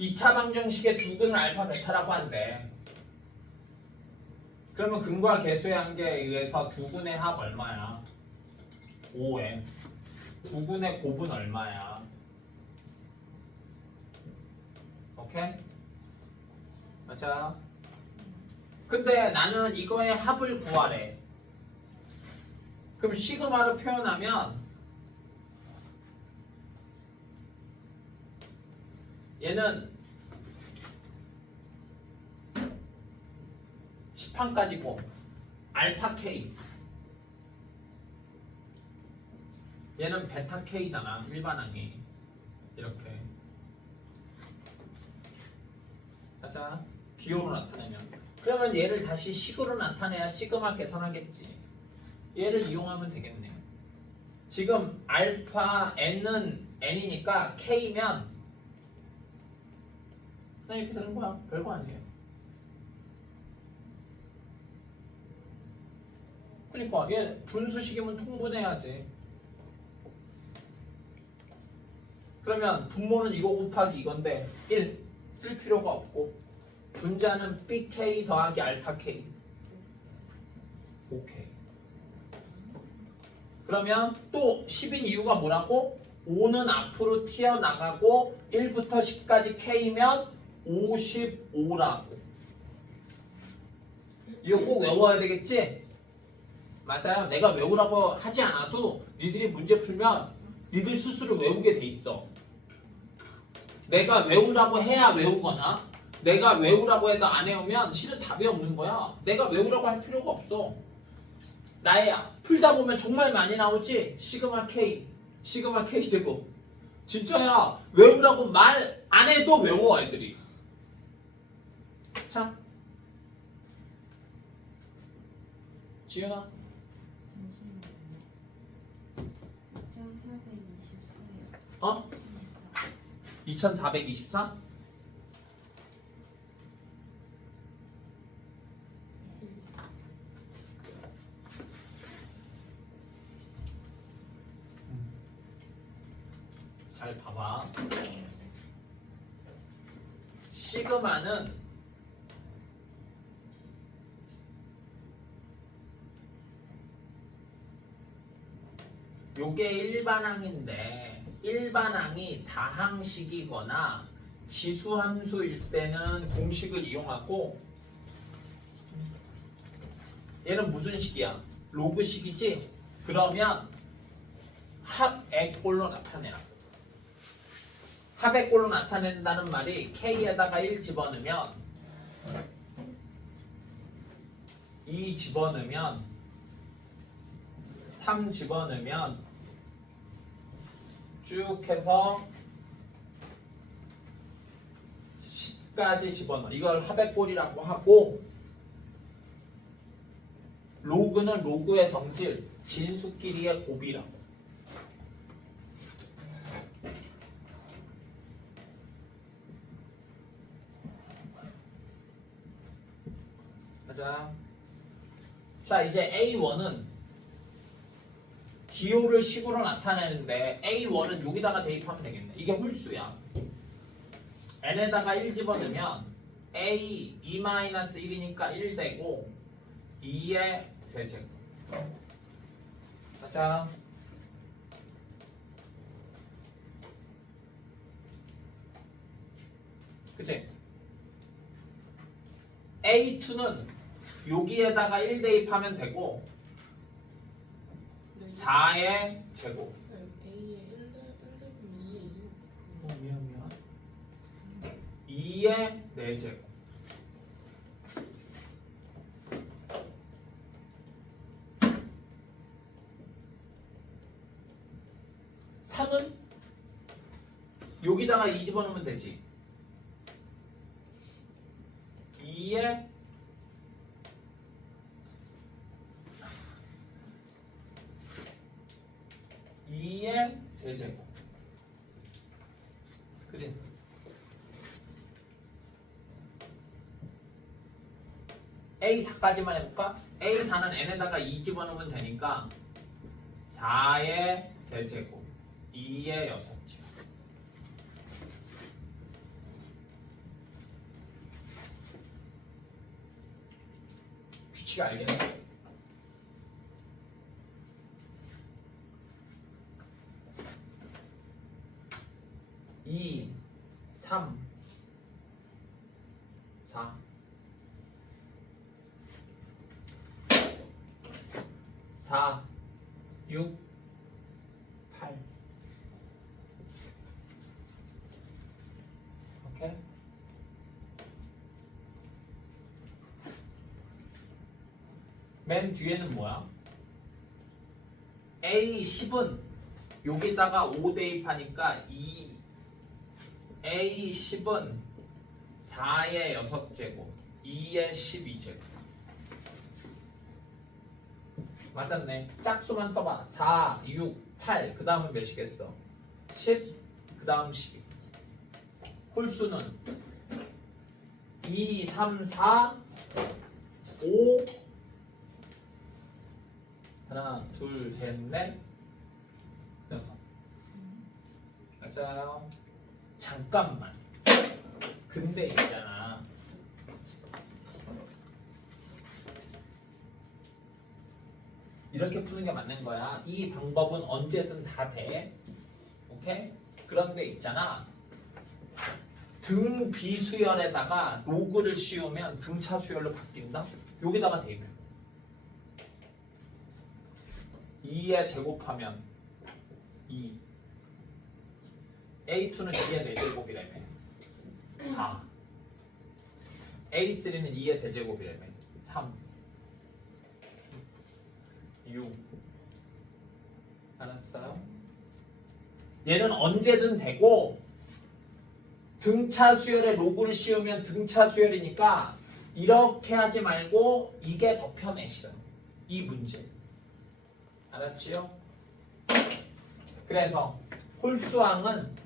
2차 방정식의 두 근을 알파 베타라고 한대. 그러면 근과 계수의 한계에 의해서 두 근의 합 얼마야? 5n. 두 근의 곱은 얼마야? 오케이? 맞아. 근데 나는 이거의 합을 구하래. 그럼 시그마로 표현하면 얘는 10항까지고 알파 K, 얘는 베타 K잖아. 일반항이 이렇게. 맞아. 기호로 나타내면. 그러면 얘를 다시 식으로 나타내야 시그마 계산하겠지. 얘를 이용하면 되겠네. 지금 알파 n은 n이니까 k면 그냥 이렇게 되는 거야. 별거 아니에요. 그러니까 얘 분수식이면 통분해야지. 그러면 분모는 이거 곱하기 이건데 1 쓸 필요가 없고 분자는 bk 더하기 알파 k. 오케이. 그러면 또 10인 이유가 뭐라고? 5는 앞으로 튀어나가고 1부터 10까지 k면 55라고. 이거 꼭 외워야 되겠지? 맞아요. 내가 외우라고 하지 않아도 니들이 문제 풀면 니들 스스로 외우게 돼 있어. 내가 외우라고 해야 외우거나 내가 외우라고 해도 안 외우면 실은 답이 없는 거야. 내가 외우라고 할 필요가 없어. 나야 풀다 보면 정말 많이 나오지. 시그마 K, 시그마 K 제곱. 진짜야. 외우라고 말 안 해도 외워 애들이. 자, 지윤아. 2424요. 어? 2424? 잘 봐봐. 시그마는 요게 일반항인데 일반항이 다항식이거나 지수함수일 때는 공식을 이용하고 얘는 무슨 식이야? 로그식이지? 그러면 합액꼴로 나타내라. 합액꼴로 나타낸다는 말이 K에다가 1 집어넣으면 2 집어넣으면 3 집어넣으면 쭉 해서 10까지 집어넣어. 이걸 합액꼴이라고 하고 로그는 로그의 성질, 진수끼리의 곱이라고. 가자. 자, 이제 A1은 기호를 식으로 나타내는데 A1은 여기다가 대입하면 되겠네. 이게 홀수야. n에다가 1 집어넣으면 A 2-1이니까 1 되고 2의 세제곱. 가자. 그치? A2는 여기에다가 1 대입하면 되고 4의 제곱. A에 1대분이 2. 미안. 2의 4제곱. 삼은 여기다가 2 집어넣으면 되지. 2의 2의 세제곱. 그치? A4까지만 해볼까? A4는 n에다가 2 집어넣으면 되니까 4의 세제곱 2의 6제곱. 규칙 알겠네? 2, 3, 4 4, 6, 8 오케이? 맨 뒤에는 뭐야? A10은 여기다가 5 대입하니까 A10은 4의 6제곱 2의 12제곱 맞았네. 짝수만 써봐. 4, 6, 8 그 다음은 몇이겠어? 10, 그 다음 12 홀수는 2, 3, 4, 5 하나, 둘, 셋, 넷, 6 맞아요. 잠깐만. 근데 있잖아. 이렇게 푸는 게 맞는 거야. 이 방법은 언제든 다 돼. 오케이? 그런데 있잖아. 등 비수열에다가 로그를 씌우면 등차 수열로 바뀐다? 여기다가 대입해. 2에 제곱하면 2 A2는 2의 4제곱이라며 4 A3는 2의 세제곱이라며 3 6 알았어요? 얘는 언제든 되고 등차 수열에 로그를 씌우면 등차 수열이니까 이렇게 하지 말고 이게 더 편해 실은 이 문제 알았지요? 그래서 홀수항은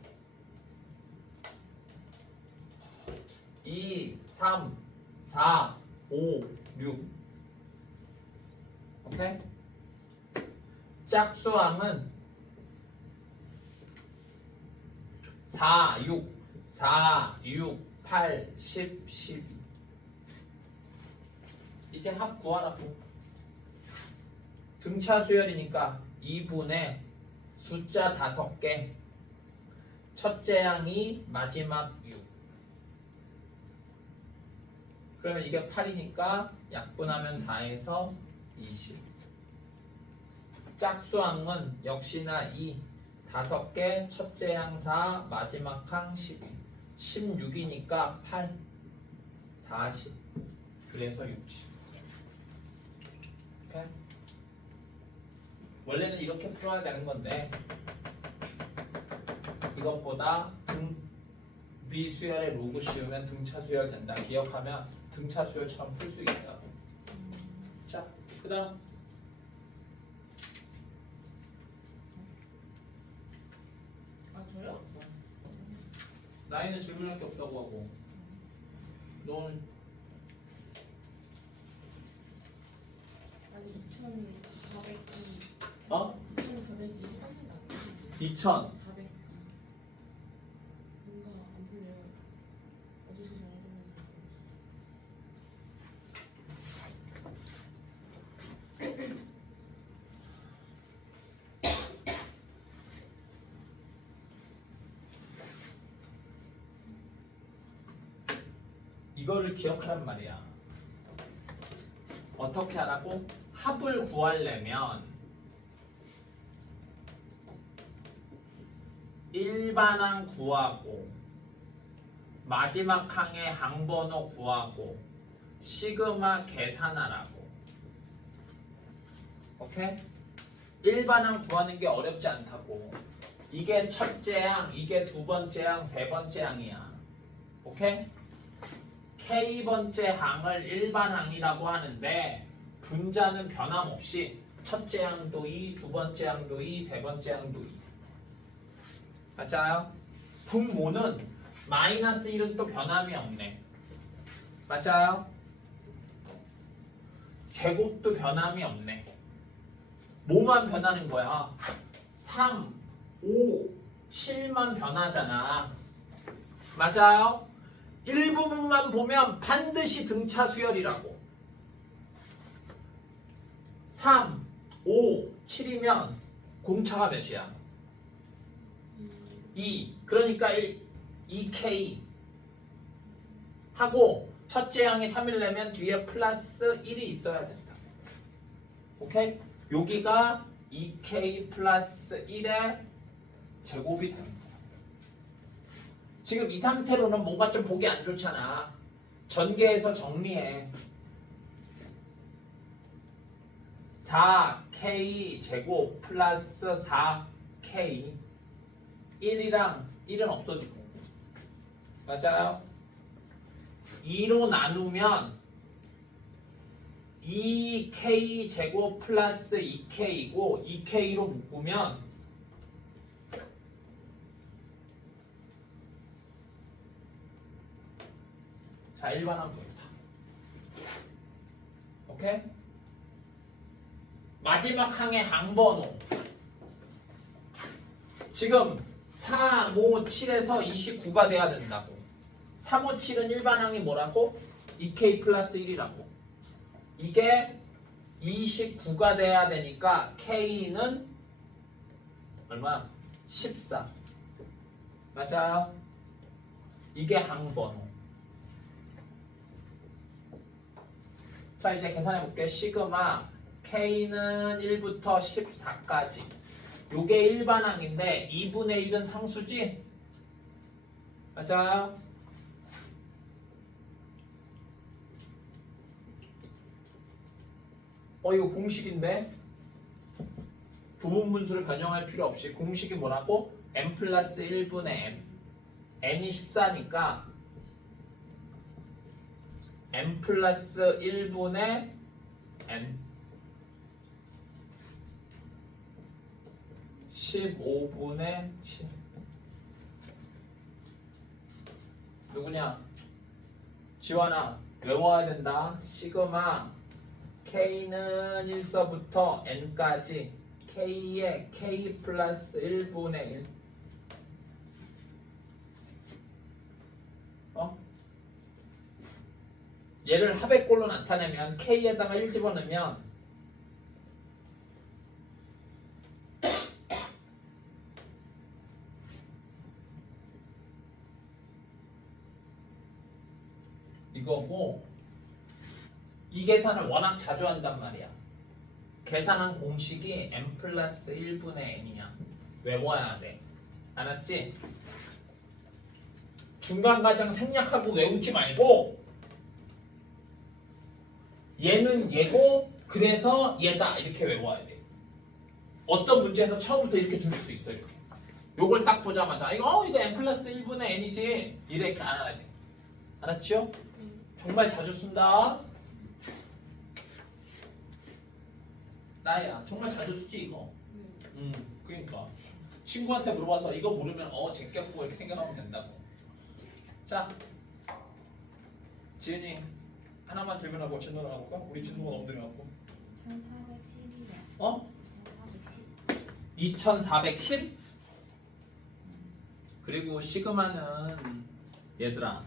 2, 3, 4, 5, 6 오케이? 짝수항은 4, 6, 4, 6, 8, 10, 12 이제 합 구하라고 등차 수열이니까 2분의 숫자 5개 첫째 항이 마지막 6 그러면 이게 8이니까 약분하면 4에서 20 짝수항은 역시나 2 5개 첫째 항 4 마지막 항 12 16이니까 8 40 그래서 60 오케이? 원래는 이렇게 풀어야 되는 건데 이것보다 등 비수열에 로그 씌우면 등차 수열 된다 기억하면 등차 수열처럼 풀 수 있다. 자, 그 다음 아 저요? 나이는 질문할 게 없다고 하고 너는 아니 2,402 어? 2,402 합니다. 2000 402 뭔가 안 보여요. 어디서 정해졌는지 이거를 기억하란 말이야. 어떻게 하라고? 합을 구하려면 일반항 구하고 마지막 항의 항번호 구하고 시그마 계산하라고. 오케이? 일반항 구하는 게 어렵지 않다고. 이게 첫째 항, 이게 두 번째 항, 세 번째 항이야. 오케이? K번째 항을 일반항이라고 하는데 분자는 변함없이 첫째 항도 2, 두 번째 항도 2, 세 번째 항도 2 맞아요? 분모는 마이너스 1은 또 변함이 없네 맞아요? 제곱도 변함이 없네 뭐만 변하는 거야? 3, 5, 7만 변하잖아 맞아요? 일부분만 보면 반드시 등차 수열이라고 3, 5, 7이면 공차가 몇이야? 2. 그러니까 2K 하고 첫째 항이 3이려면 뒤에 플러스 1이 있어야 된다. 오케이? 여기가 2K 플러스 1의 제곱이 되는 거야. 지금 이 상태로는 뭔가 좀 보기 안 좋잖아. 전개해서 정리해. 4K 제곱 플러스 4K 1이랑 1은 없어지고 맞아요? 2로 나누면 2K 제곱 플러스 2K이고 2K로 묶으면 자 일반항 보인다. 오케이? 마지막 항의 항번호 지금 4, 5, 7에서 29가 돼야 된다고. 3, 5, 7은 일반항이 뭐라고? 2K 플러스 1이라고. 이게 29가 돼야 되니까 K는 얼마? 14. 맞아요? 이게 항번호. 자 이제 계산해 볼게. 시그마 K는 1부터 14까지. 요게 일반항인데 2분의 1은 상수지? 맞아요? 이거 공식인데 부분분수를 변형할 필요 없이 공식이 뭐라고? n 플러스 1분의 n n이 14니까 n 플러스 1분의 n 15분의 7 누구냐? 지원아 외워야 된다. 시그마 K는 1서부터 N까지 K의 K 플러스 1분의 1 얘를 합의꼴로 나타내면 K에다가 1 집어넣으면 이거고 이 계산을 워낙 자주 한단 말이야. 계산한 공식이 n 플러스 1분의 n이야. 외워야 돼. 알았지? 중간 과정 생략하고 외우지 말고 얘는 얘고 그래서 얘다 이렇게 외워야 돼. 어떤 문제에서 처음부터 이렇게 줄 수도 있어. 이렇게. 요걸 딱 보자마자 이거 n 플러스 1분의 n이지 이렇게 알아야 돼. 알았죠? 정말 자주 쓴다. 나야 정말 자주 쓰지 이거. 그러니까 친구한테 물어봐서 이거 모르면 제꼈고 이렇게 생각하면 된다고. 자, 지은이 하나만 질문하고 질문을 해볼까? 우리 친구가 너무 들어갖고. 1410이래. 1410. 2410? 그리고 시그마는 얘들아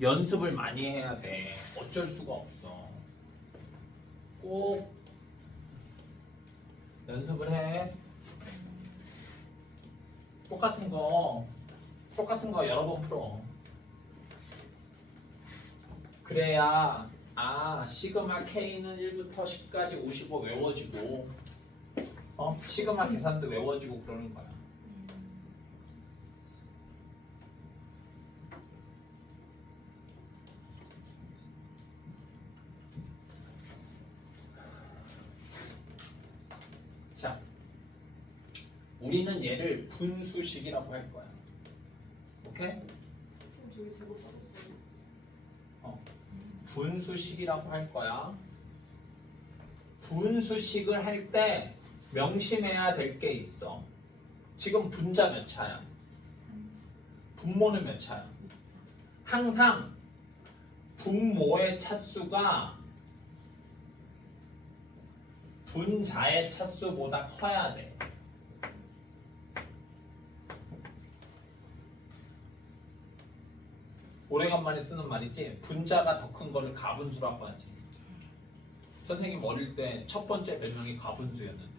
연습을 많이 해야 돼. 어쩔 수가 없어. 꼭 연습을 해. 똑같은 거 여러 번 풀어. 그래야 시그마 K는 1부터 10까지 55 외워지고 시그마 계산도 외워지고 그러는 거야. 자, 우리는 얘를 분수식이라고 할 거야. 오케이? 저기 제곱 받았어요. 분수식이라고 할 거야. 분수식을 할 때 명심해야 될 게 있어. 지금 분자 몇 차야? 분모는 몇 차야? 항상 분모의 차수가 분자의 차수보다 커야 돼. 오래간만에 쓰는 말이지. 분자가 더 큰 거를 가분수라고 하지. 선생님 어릴 때 첫 번째 별명이 가분수였는데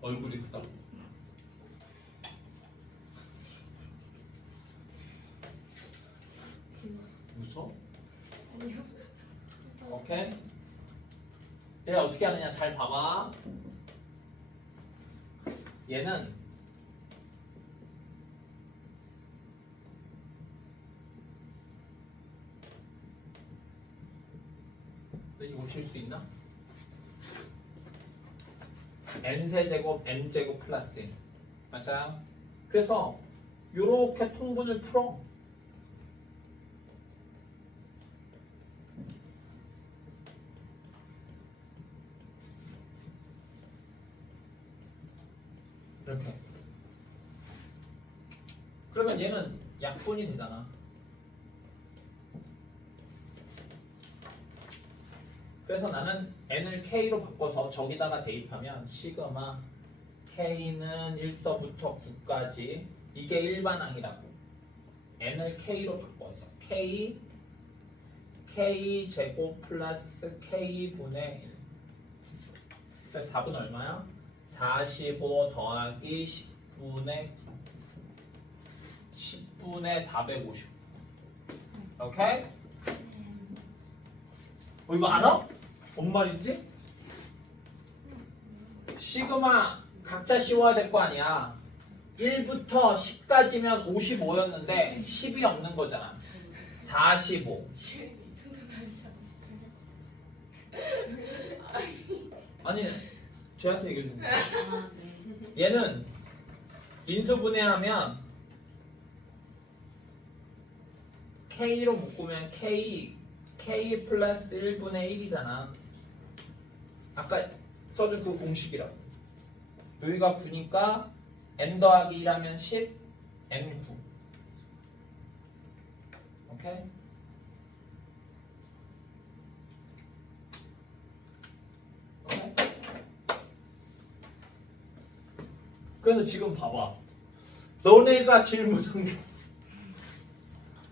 얼굴이 크다고. 웃어? 아니요. 오케이? 얘 어떻게 하느냐 잘 봐봐. 얘는 이거 고칠 수 있나? n세제곱 n제곱 플러스 1 맞아요? 그래서 요렇게 통분을 풀어. 이렇게. 그러면 얘는 약분이 되잖아. 그래서 나는 n을 k로 바꿔서 저기다가 대입하면 시그마 k는 1서부터 9까지 이게 일반항이라고. n을 k로 바꿔서 k 제곱 플러스 k분의 1. 그래서 답은 얼마야? 45 더하기 10분의 450. 오케이? 이거 알아? 뭔 말인지? 시그마 각자 씌워야 될 거 아니야. 1부터 10까지면 55였는데 10이 없는 거잖아. 45. 아니, 쟤한테 얘기해 준 거야. 아, 네. 얘는 인수분해하면 K로 묶으면 K 플러스 1분의 1이잖아. 아까 써준 그 공식이라고. 여기가 9니까 n 더하기 1하면 10, n9. 오케이? 오케이? 그래서 지금 봐봐. 너네가 질문한 게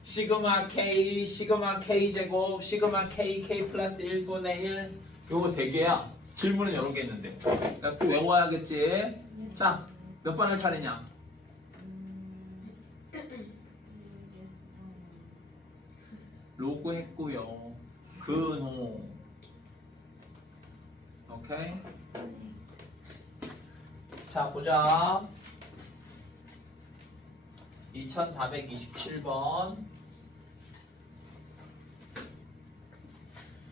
시그마 K, 시그마 K 제곱, 시그마 K, K 플러스 1분의 1 요거 세 개야. 질문은 여러 개 있는데 꼭 외워야겠지. 자, 몇 번을 차리냐? 로그 했고요. 근호. 오케이. 자, 보자. 2427번.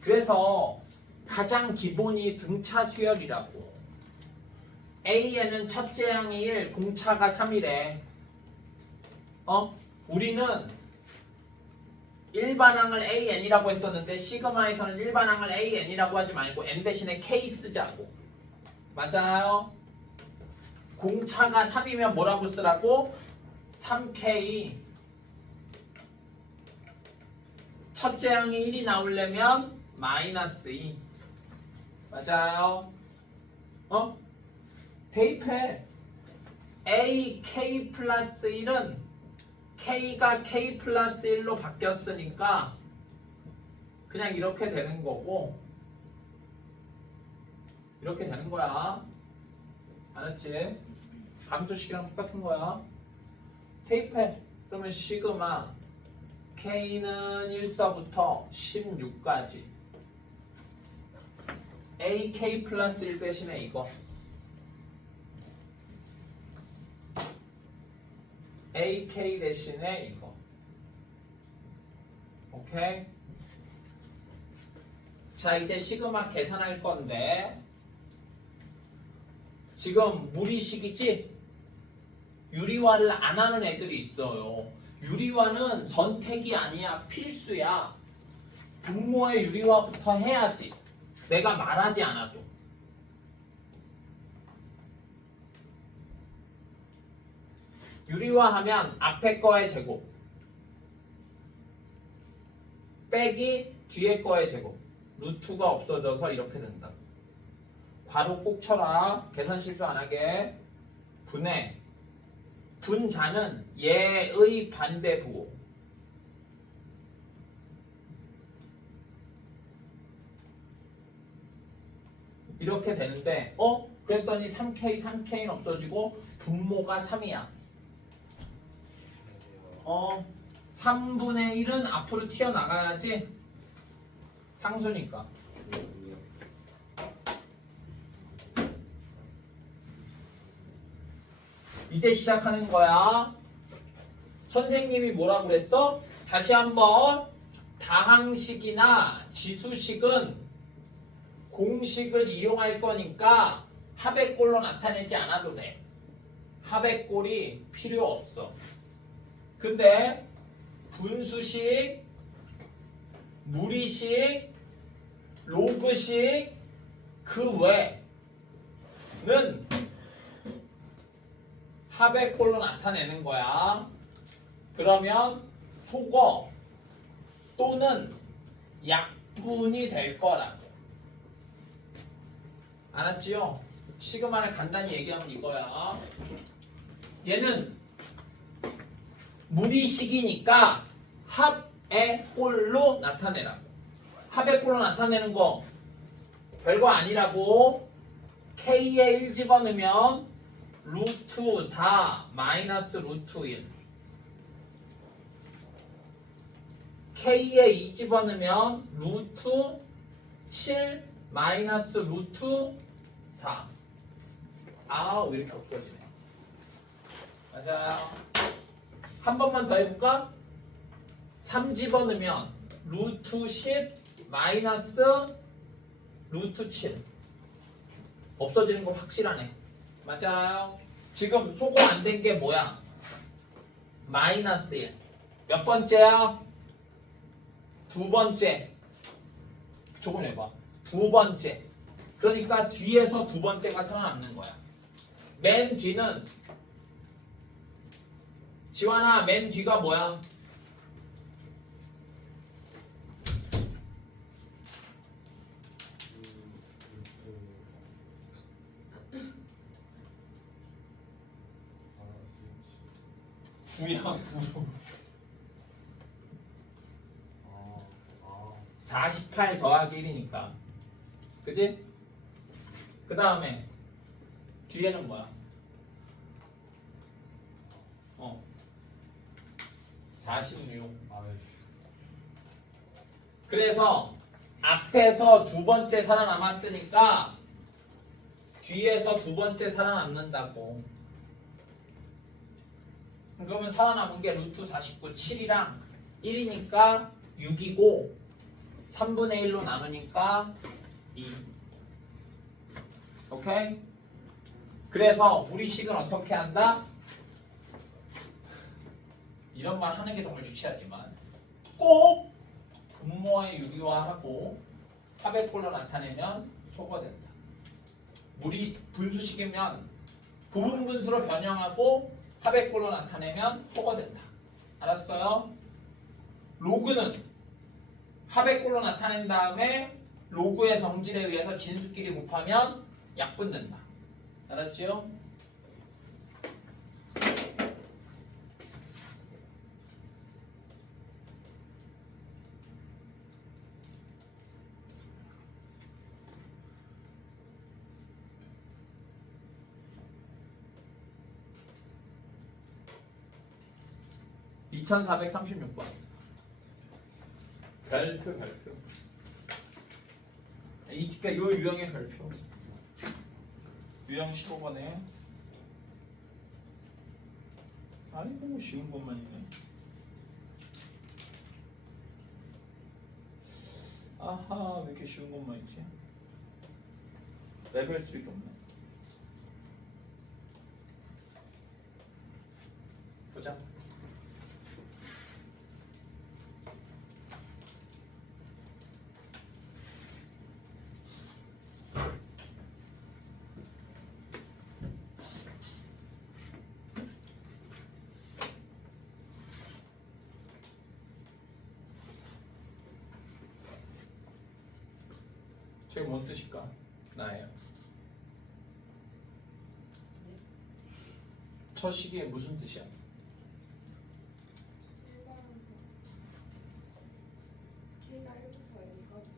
그래서 가장 기본이 등차 수열이라고. A에는 첫째 항이 1, 공차가 3이래. 우리는 일반항을 AN이라고 했었는데 시그마에서는 일반항을 AN이라고 하지 말고 N 대신에 K 쓰자고. 맞아요? 공차가 3이면 뭐라고 쓰라고? 3K. 첫째 항이 1이 나오려면 마이너스 2. 맞아요? 대입해. A, K 플러스 1은 K가 K 플러스 1로 바뀌었으니까 그냥 이렇게 되는 거고 이렇게 되는 거야. 알았지? 함수식이랑 똑같은 거야. 대입해. 그러면 시그마 K는 1서부터 16까지 AK 플러스 1 대신에 이거 AK 대신에 이거. 오케이? 자, 이제 시그마 계산할 건데 지금 무리식이지? 유리화를 안 하는 애들이 있어요. 유리화는 선택이 아니야. 필수야. 분모의 유리화부터 해야지. 내가 말하지 않아도. 유리화하면 앞에 거의 제곱 빼기 뒤에 거의 제곱 루트가 없어져서 이렇게 된다. 괄호 꼭 쳐라. 계산 실수 안 하게. 분해 분자는 얘의 반대부. 이렇게 되는데 그랬더니 3K 3K는 없어지고 분모가 3이야. 3분의 1은 앞으로 튀어나가야지 상수니까. 이제 시작하는 거야. 선생님이 뭐라 그랬어? 다시 한번 다항식이나 지수식은 공식을 이용할 거니까 합의꼴로 나타내지 않아도 돼. 합의꼴이 필요 없어. 근데 분수식, 무리식, 로그식 그 외는 합의꼴로 나타내는 거야. 그러면 속어 또는 약분이 될 거라고. 알았지요? 시그마를 간단히 얘기하면 이거야. 얘는 무리식이니까 합의 꼴로 나타내라고. 합의 꼴로 나타내는 거 별거 아니라고. K에 1 집어넣으면 루트 4 마이너스 루트 1. K에 2 집어넣으면 루트 7 마이너스 루트 4. 왜 이렇게 없어지네. 맞아요. 한 번만 더 해볼까? 3 집어넣으면 루트 10 마이너스 루트 7. 없어지는 거 확실하네. 맞아요. 지금 소거 안 된 게 뭐야? 마이너스 1. 몇 번째야? 두 번째. 조금 해봐. 두 번째. 그러니까 뒤에서 두 번째가 살아남는 거야. 맨 뒤는 지환아, 맨 뒤가 뭐야? 구야, 구. 48 더하기 1이니까. 그지? 그 다음에 뒤에는 뭐야? 46. 그래서 앞에서 두 번째 살아남았으니까 뒤에서 두 번째 살아남는다고. 그러면 살아남은 게 루트 49 7이랑 1이니까 6이고 3분의 1로 나누니까 2. 오케이? 그래서 우리 식은 어떻게 한다? 이런 말 하는 게 정말 유치하지만 꼭 분모의 유기화하고 합의꼴로 나타내면 소거된다. 우리 분수식이면 부분 분수로 변형하고 합의꼴로 나타내면 소거된다. 알았어요? 로그는 합의꼴로 나타낸 다음에 로그의 성질에 의해서 진수끼리 곱하면 약분된다. 알았지요? (2436번) 별표. 그러니까 요 유형의 별표. 유형 15번에 아이고 쉬운 것만이네. 아하, 왜 이렇게 쉬운 것만 있지? 레벨 3도 없네. 보자. 저게 뭔 뜻일까? 나예요. 첫 시기에 무슨 뜻이야? K가 1부터 N까지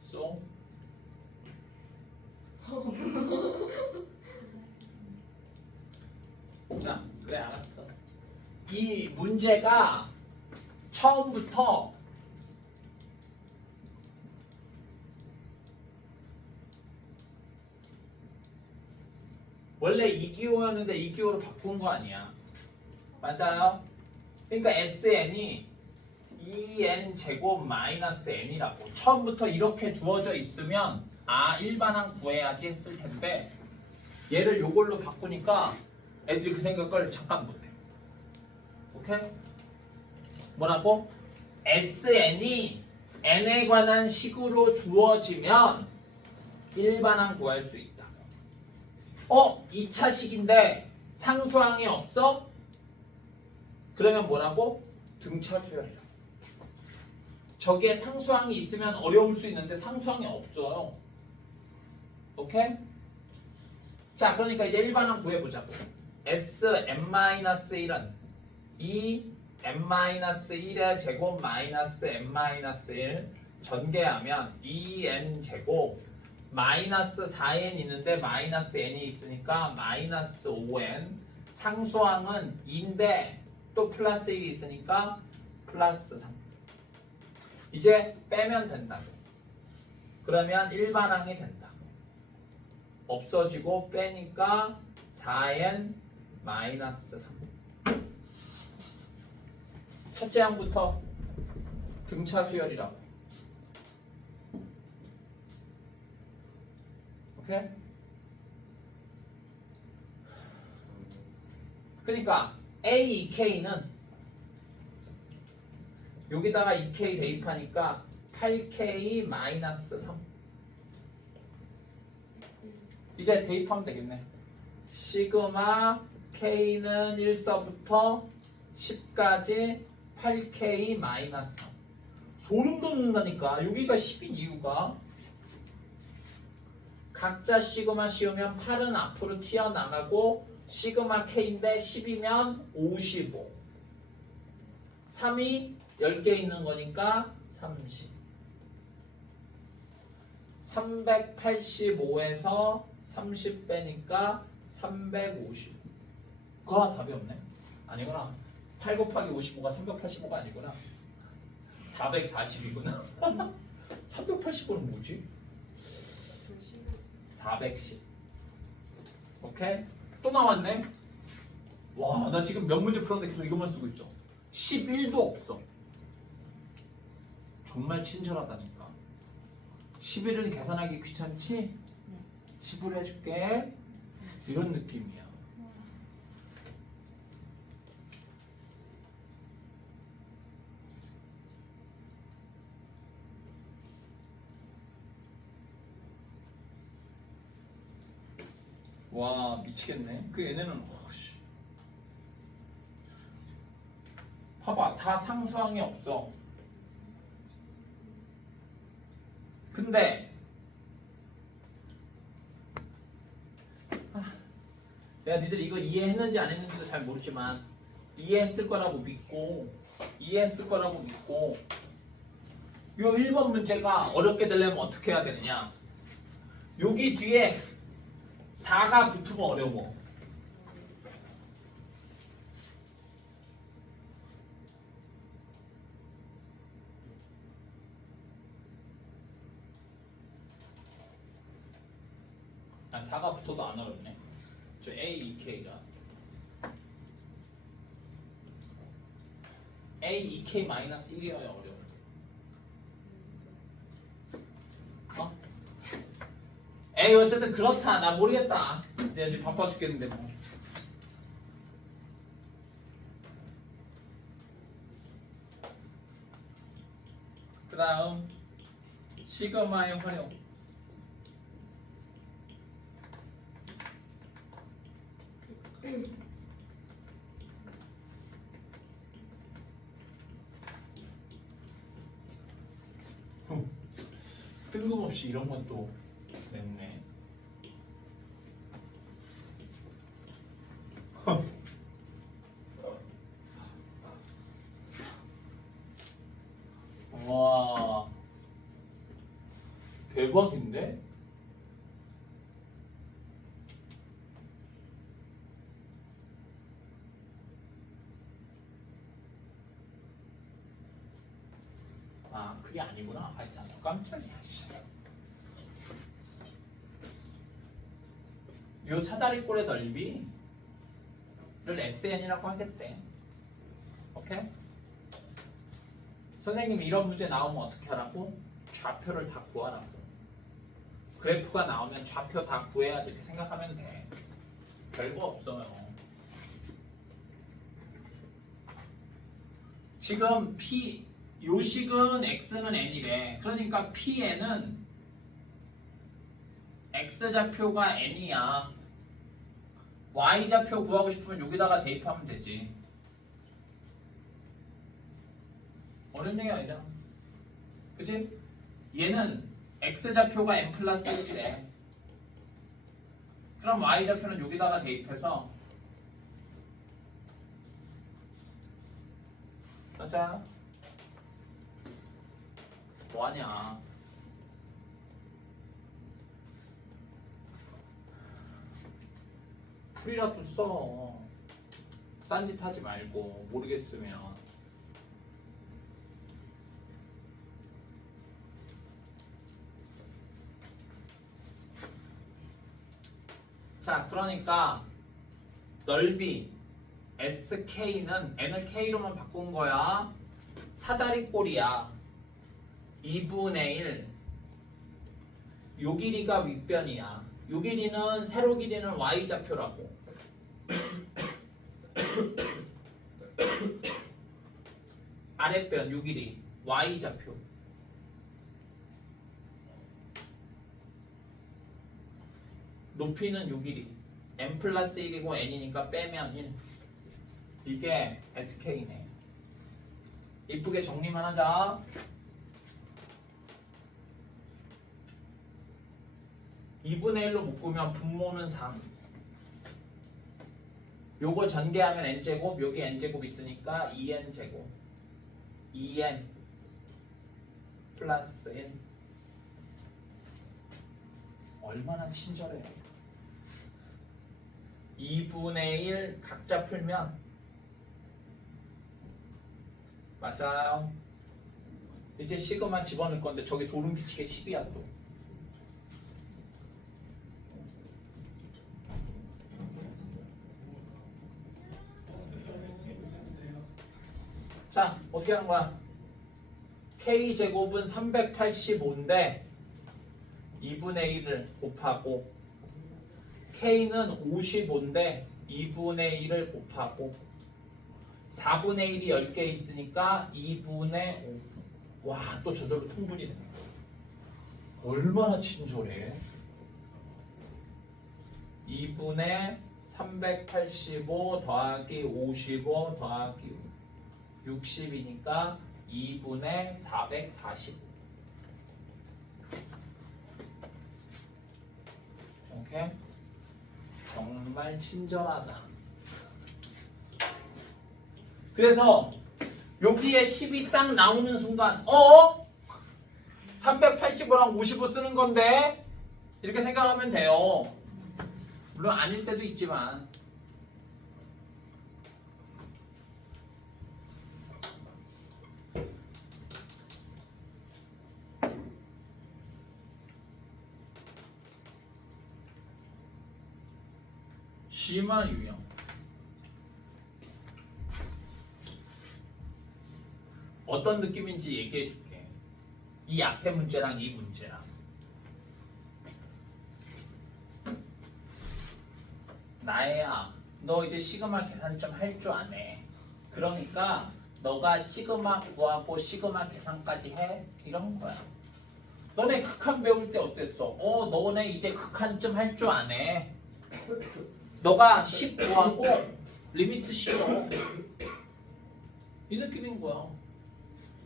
쏘. 자, 그래 알았어. 이 문제가 처음부터 원래 2기호였는데 2기호로 바꾼 거 아니야. 맞아요? 그러니까 SN이 2n 제곱 마이너스 n이라고 처음부터 이렇게 주어져 있으면 일반항 구해야지 했을 텐데 얘를 요걸로 바꾸니까 애들이 그 생각을 잠깐 못해. 오케이? 뭐라고? SN이 n에 관한 식으로 주어지면 일반항 구할 수 있다. 2차식인데 상수항이 없어? 그러면 뭐라고? 등차 수열이야. 저게 상수항이 있으면 어려울 수 있는데 상수항이 없어요. 오케이? 자, 그러니까 이제 일반항 구해보자고. Sn-1은 2n-1의 제곱 마이너스 n-1 전개하면 2n 제곱 마이너스 4n 있는데 마이너스 n이 있으니까 마이너스 5n 상수항은 2인데 또 플러스 1이 있으니까 플러스 3 이제 빼면 된다고. 그러면 일반항이 된다고. 없어지고 빼니까 4n 마이너스 3 첫째 항부터 등차 수열이라고. 오케이? 그러니까 A, 2K는 여기다가 2K 대입하니까 8K 마이너스 3 이제 대입하면 되겠네. 시그마 K는 1서부터 10까지 8K 마이너스 3 소름 돋는다니까. 여기가 10인 이유가 각자 시그마 씌우면 8은 앞으로 튀어나가고 시그마 K인데 10이면 55 3이 10개 있는 거니까 30 385에서 30 빼니까 350 그거 답이 없네. 아니구나. 8 곱하기 55가 385가 아니구나. 440이구나. 385는 뭐지? 410 오케이? 또 나왔네. 와, 나 지금 몇 문제 풀었는데 계속 이것만 쓰고 있어. 11도 없어. 정말 친절하다니까. 11은 계산하기 귀찮지? 10을 해줄게. 이런 느낌이야. 와, 미치겠네. 그 얘네는 봐봐, 다 상수항이 없어. 근데 내가 니들 이거 이해했는지 안 했는지도 잘 모르지만 이해했을 거라고 믿고 요 1번 문제가 어렵게 되려면 어떻게 해야 되느냐. 여기 뒤에 4가 붙으면 어려워. 아, 4가 붙어도 안 어렵네. 저 A, 2K가 A, 2K 마이너스 1이어야 어려워. 에이, 어쨌든 그렇다. 나 모르겠다. 이제 지금 바빠 죽겠는데 뭐. 그 다음 시그마의 활용. 뜬금없이 이런 것도 냈네. 와, 대박인데? 아, 그게 아니구나. 아, 깜짝이야. 씨. 요 사다리꼴의 넓이를 SN이라고 하겠대. 오케이? 선생님이 이런 문제 나오면 어떻게 하라고? 좌표를 다 구하라고. 그래프가 나오면 좌표 다 구해야지 이렇게 생각하면 돼. 별거 없어요. 지금 요식은 x는 n이래. 그러니까 pn은 x좌표가 n이야. y좌표 구하고 싶으면 여기다가 대입하면 되지. 어려운 얘기 아니잖아. 그치? 얘는 x좌표가 n 플러스 1이래. 그럼 y좌표는 여기다가 대입해서 맞아. 뭐하냐. 풀이라도 써. 딴짓 하지 말고 모르겠으면. 자, 그러니까 넓이 SK는 N을 K로만 바꾼 거야. 사다리꼴이야. 2분의 1. 요 길이가 윗변이야. 요 길이는 세로 길이는 Y좌표라고. 아랫변 요 길이 Y좌표. 높이는 요 길이 n 플러스 1이고 n이니까 빼면 1. 이게 SK네. 이쁘게 정리만 하자. 2분의 1로 묶으면 분모는 3. 요거 전개하면 n제곱, 여기 n제곱 있으니까 2n제곱. 2n 플러스 1. 얼마나 친절해. 2분의 1 각자 풀면 맞아요. 이제 시그마 집어넣을 건데 저기 소름 끼치게 10이야 또. 자, 어떻게 하는 거야? K제곱은 385인데 2분의 1을 곱하고 K는 55인데 2분의 1을 곱하고 4분의 1이 10개 있으니까 2분의 5. 와, 또 저절로 통분이 되는 거야. 얼마나 친절해. 2분의 385 더하기 55 더하기 60이니까 2분의 440. 오케이? 정말 친절하다. 그래서 여기에 10이 딱 나오는 순간 385랑 55 쓰는 건데 이렇게 생각하면 돼요. 물론 아닐 때도 있지만 심한 유형. 어떤 느낌인지 얘기해 줄게. 이 앞에 문제랑 이 문제랑. 나혜야, 너 이제 시그마 계산 좀 할 줄 아네. 그러니까 너가 시그마 구하고 시그마 계산까지 해. 이런 거야. 너네 극한 배울 때 어땠어? 너네 이제 극한 좀 할 줄 아네. 너가 10 구하고 리미트 씌워. 이 느낌인 거야.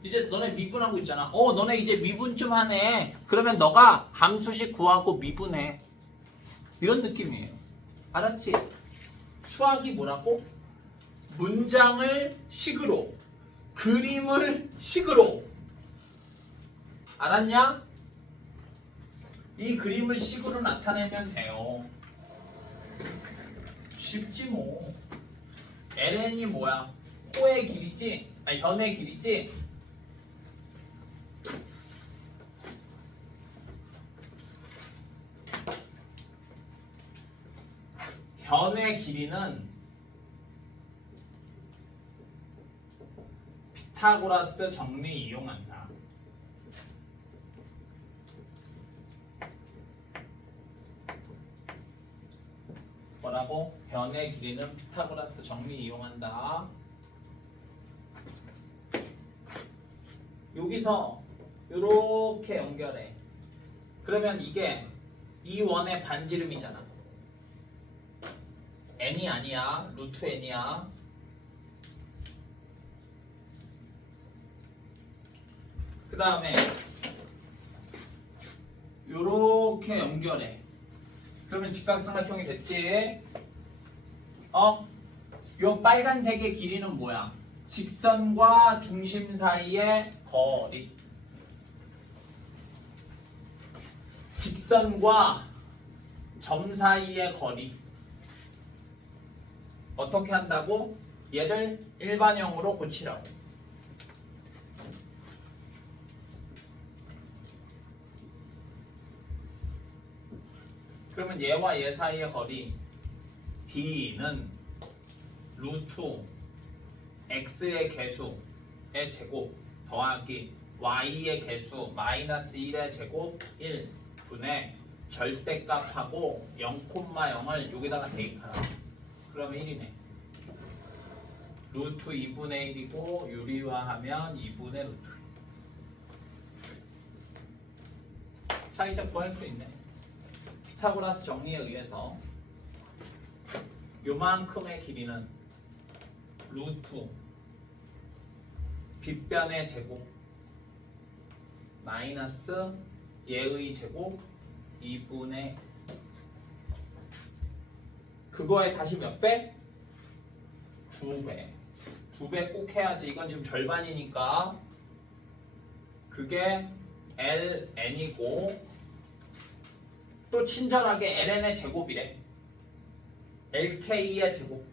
이제 너네 미분하고 있잖아. 너네 이제 미분 좀 하네. 그러면 너가 함수식 구하고 미분해. 이런 느낌이에요. 알았지? 수학이 뭐라고? 문장을 식으로, 그림을 식으로. 알았냐? 이 그림을 식으로 나타내면 돼요. 쉽지 뭐. ln이 뭐야? 호의 길이지? 아니 변의 길이지? 변의 길이는 피타고라스 정리 이용한다. 뭐라고? 변의 길이는 피타고라스 정리 이용한다. 여기서 이렇게 연결해. 그러면 이게 이 원의 반지름이잖아. n이 아니야. 루트 n이야. 그 다음에 요렇게 연결해. 그러면 직각삼각형이 됐지? 요 빨간색의 길이는 뭐야? 직선과 중심 사이의 거리. 직선과 점 사이의 거리. 어떻게 한다고? 얘를 일반형으로 고치라고. 그러면 얘와 얘 사이의 거리 d는 루트 x의 개수의 제곱 더하기 y의 개수 마이너스 1의 제곱 1분의 절대값하고 0,0을 여기다가 대입하라. 그러면 1이네. 루트 2분의 1이고 유리화하면 2분의 루트. 차이점 구할 수 있네. 피타고라스 정리에 의해서 요만큼의 길이는 루트 빗변의 제곱 마이너스 얘의 제곱 2분의 그거에 다시 몇 배? 2배. 2배 꼭 해야지. 이건 지금 절반이니까 그게 ln이고 또 친절하게 ln의 제곱이래. lk의 제곱.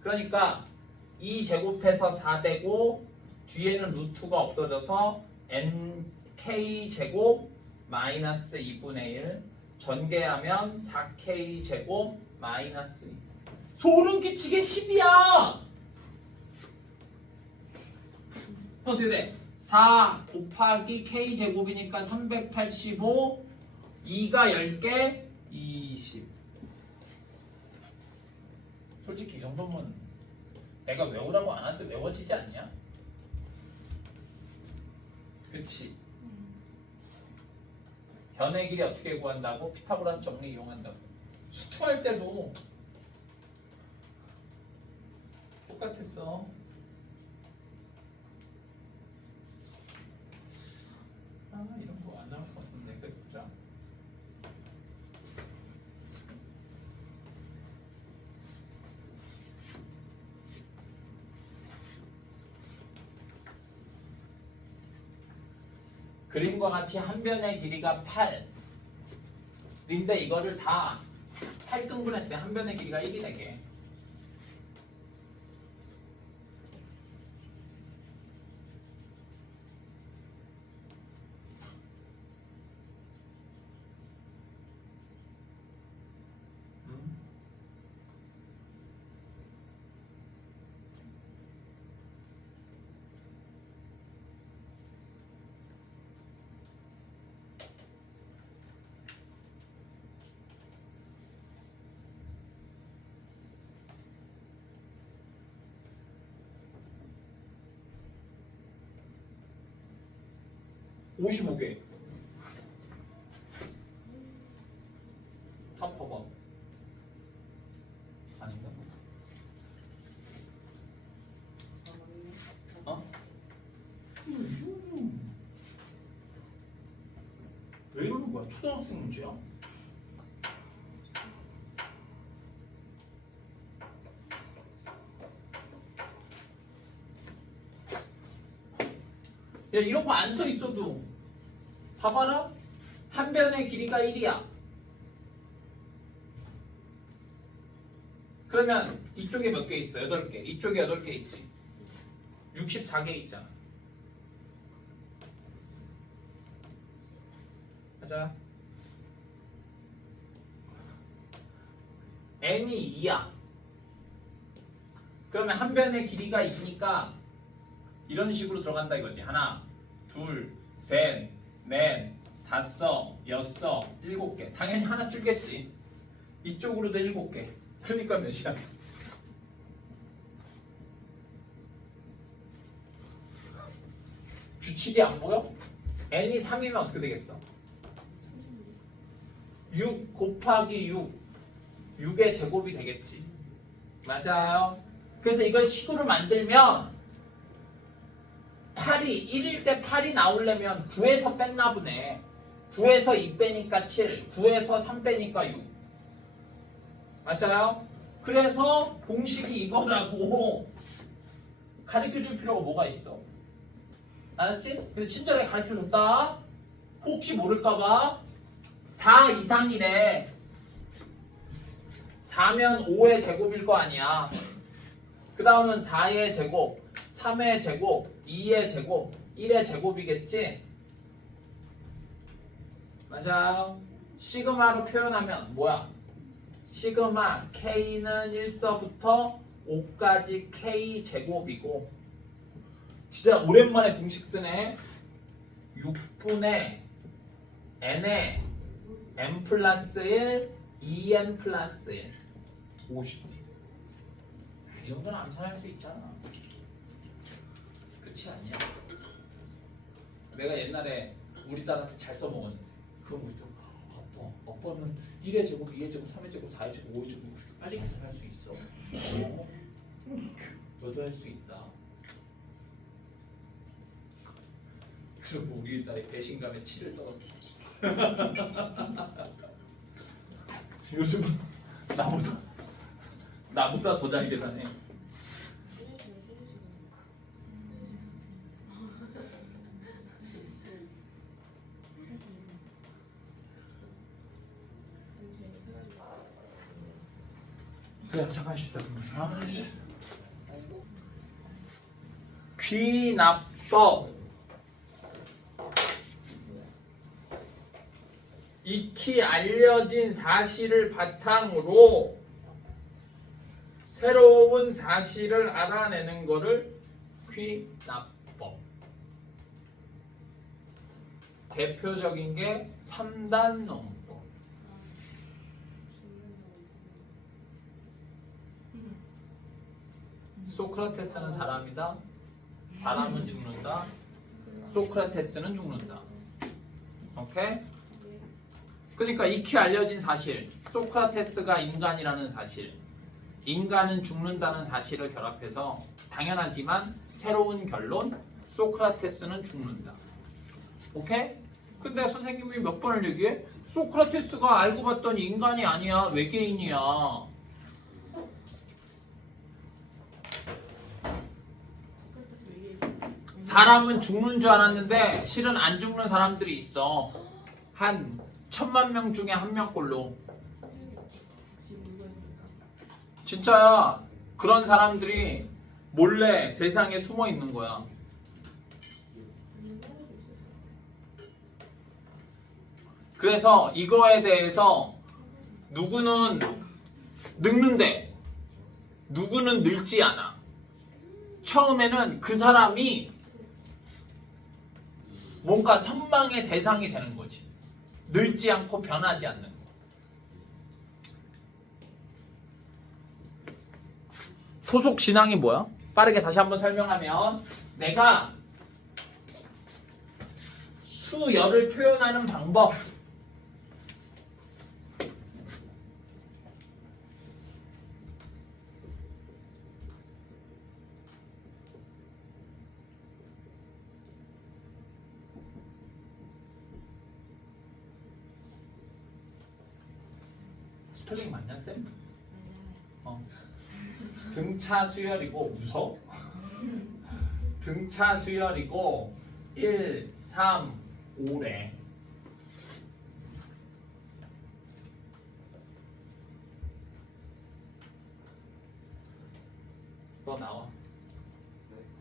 그러니까 2제곱해서 4되고 뒤에는 루트가 없어져서 nk 제곱 마이너스 2분의 1 전개하면 4k 제곱 마이너스 2. 소름 끼치게 10이야. 어떻게 돼? 4 곱하기 k 제곱이니까 385 2가 10개 20. 솔직히 이 정도면 내가 외우라고 안 하는데 외워지지 않냐? 그렇지. 변의 길이 어떻게 구한다고? 피타고라스 정리 이용한다고. 수투할 때도 똑같았어. 이런 거 안 나올 것 같은데. 그래 보자. 그림과 같이 한 변의 길이가 8인데 이거를 다 8등분했대. 한 변의 길이가 1이 되게. 음. 55개. 다 봐봐. 아닌가? 어? 왜 이러는 거야? 초등학생 문제야? 야 이런 거 안 써 있어도 봐봐라. 한 변의 길이가 1이야. 그러면 이쪽에 몇 개 있어? 8개. 이쪽에 8개 있지. 64개 있잖아. 맞아. n이 2야. 그러면 한 변의 길이가 2니까 이런 식으로 들어간다 이거지. 하나, 둘, 셋, 넷, 다섯, 여섯, 7개. 당연히 하나 줄겠지. 이쪽으로도 7개. 그러니까 몇이야? 규칙이 안 보여? n이 3이면 어떻게 되겠어? 6 곱하기 6. 6의 제곱이 되겠지. 맞아요. 그래서 이걸 식으로 만들면 8이 1일 때 8이 나오려면 9에서 뺐나 보네. 9에서 2 빼니까 7, 9에서 3 빼니까 6. 맞아요? 그래서 공식이 이거라고 가르쳐줄 필요가 뭐가 있어? 알았지? 근데 친절하게 가르쳐줬다. 혹시 모를까봐 4 이상이래. 4면 5의 제곱일 거 아니야. 그 다음은 4의 제곱, 3의 제곱, 2의 제곱, 1의 제곱이겠지? 맞아요. 시그마로 표현하면 뭐야? 시그마 K는 1서부터 5까지 K 제곱이고, 진짜 오랜만에 공식 쓰네. 6분의 N의 N 플러스 1, 2N 플러스 1. 50. 이 정도는 암산할 수 있잖아. 그치 않냐? 내가 옛날에 우리 딸한테 잘 써먹었는데 그런 거 있죠. 아빠는 1의 제곱, 2의 제곱, 3의 제곱, 4의 제곱, 5의 제곱 그렇게 빨리 계산할 수 있어. 너도 할 수 있다. 그리고 우리 딸이 배신감에 치를 떨었어. 요즘 나보다 더 잘 계산해. 그래 잠깐 쉬다 그러면. 귀납법. 익히 알려진 사실을 바탕으로 새로운 사실을 알아내는 거를 귀납법. 대표적인 게 3단 논법. 소크라테스는 사람이다. 사람은 죽는다. 소크라테스는 죽는다. 오케이? 그러니까 익히 알려진 사실, 소크라테스가 인간이라는 사실, 인간은 죽는다는 사실을 결합해서 당연하지만 새로운 결론, 소크라테스는 죽는다. 오케이? 근데 선생님이 몇 번을 얘기해? 소크라테스가 알고 봤더니 인간이 아니야, 외계인이야. 사람은 죽는 줄 알았는데 실은 안 죽는 사람들이 있어. 한 1000만 명 중에 한 명꼴로. 진짜야. 그런 사람들이 몰래 세상에 숨어 있는 거야. 그래서 이거에 대해서 누구는 늙는데 누구는 늙지 않아. 처음에는 그 사람이 뭔가 선망의 대상이 되는 거지. 늙지 않고 변하지 않는 거. 토속 진앙이 뭐야? 빠르게 다시 한번 설명하면 내가 수열을 표현하는 방법. 스펠링 맞냐 쌤? 등차 수열이고 무서워? 등차 수열이고 1, 3, 5래.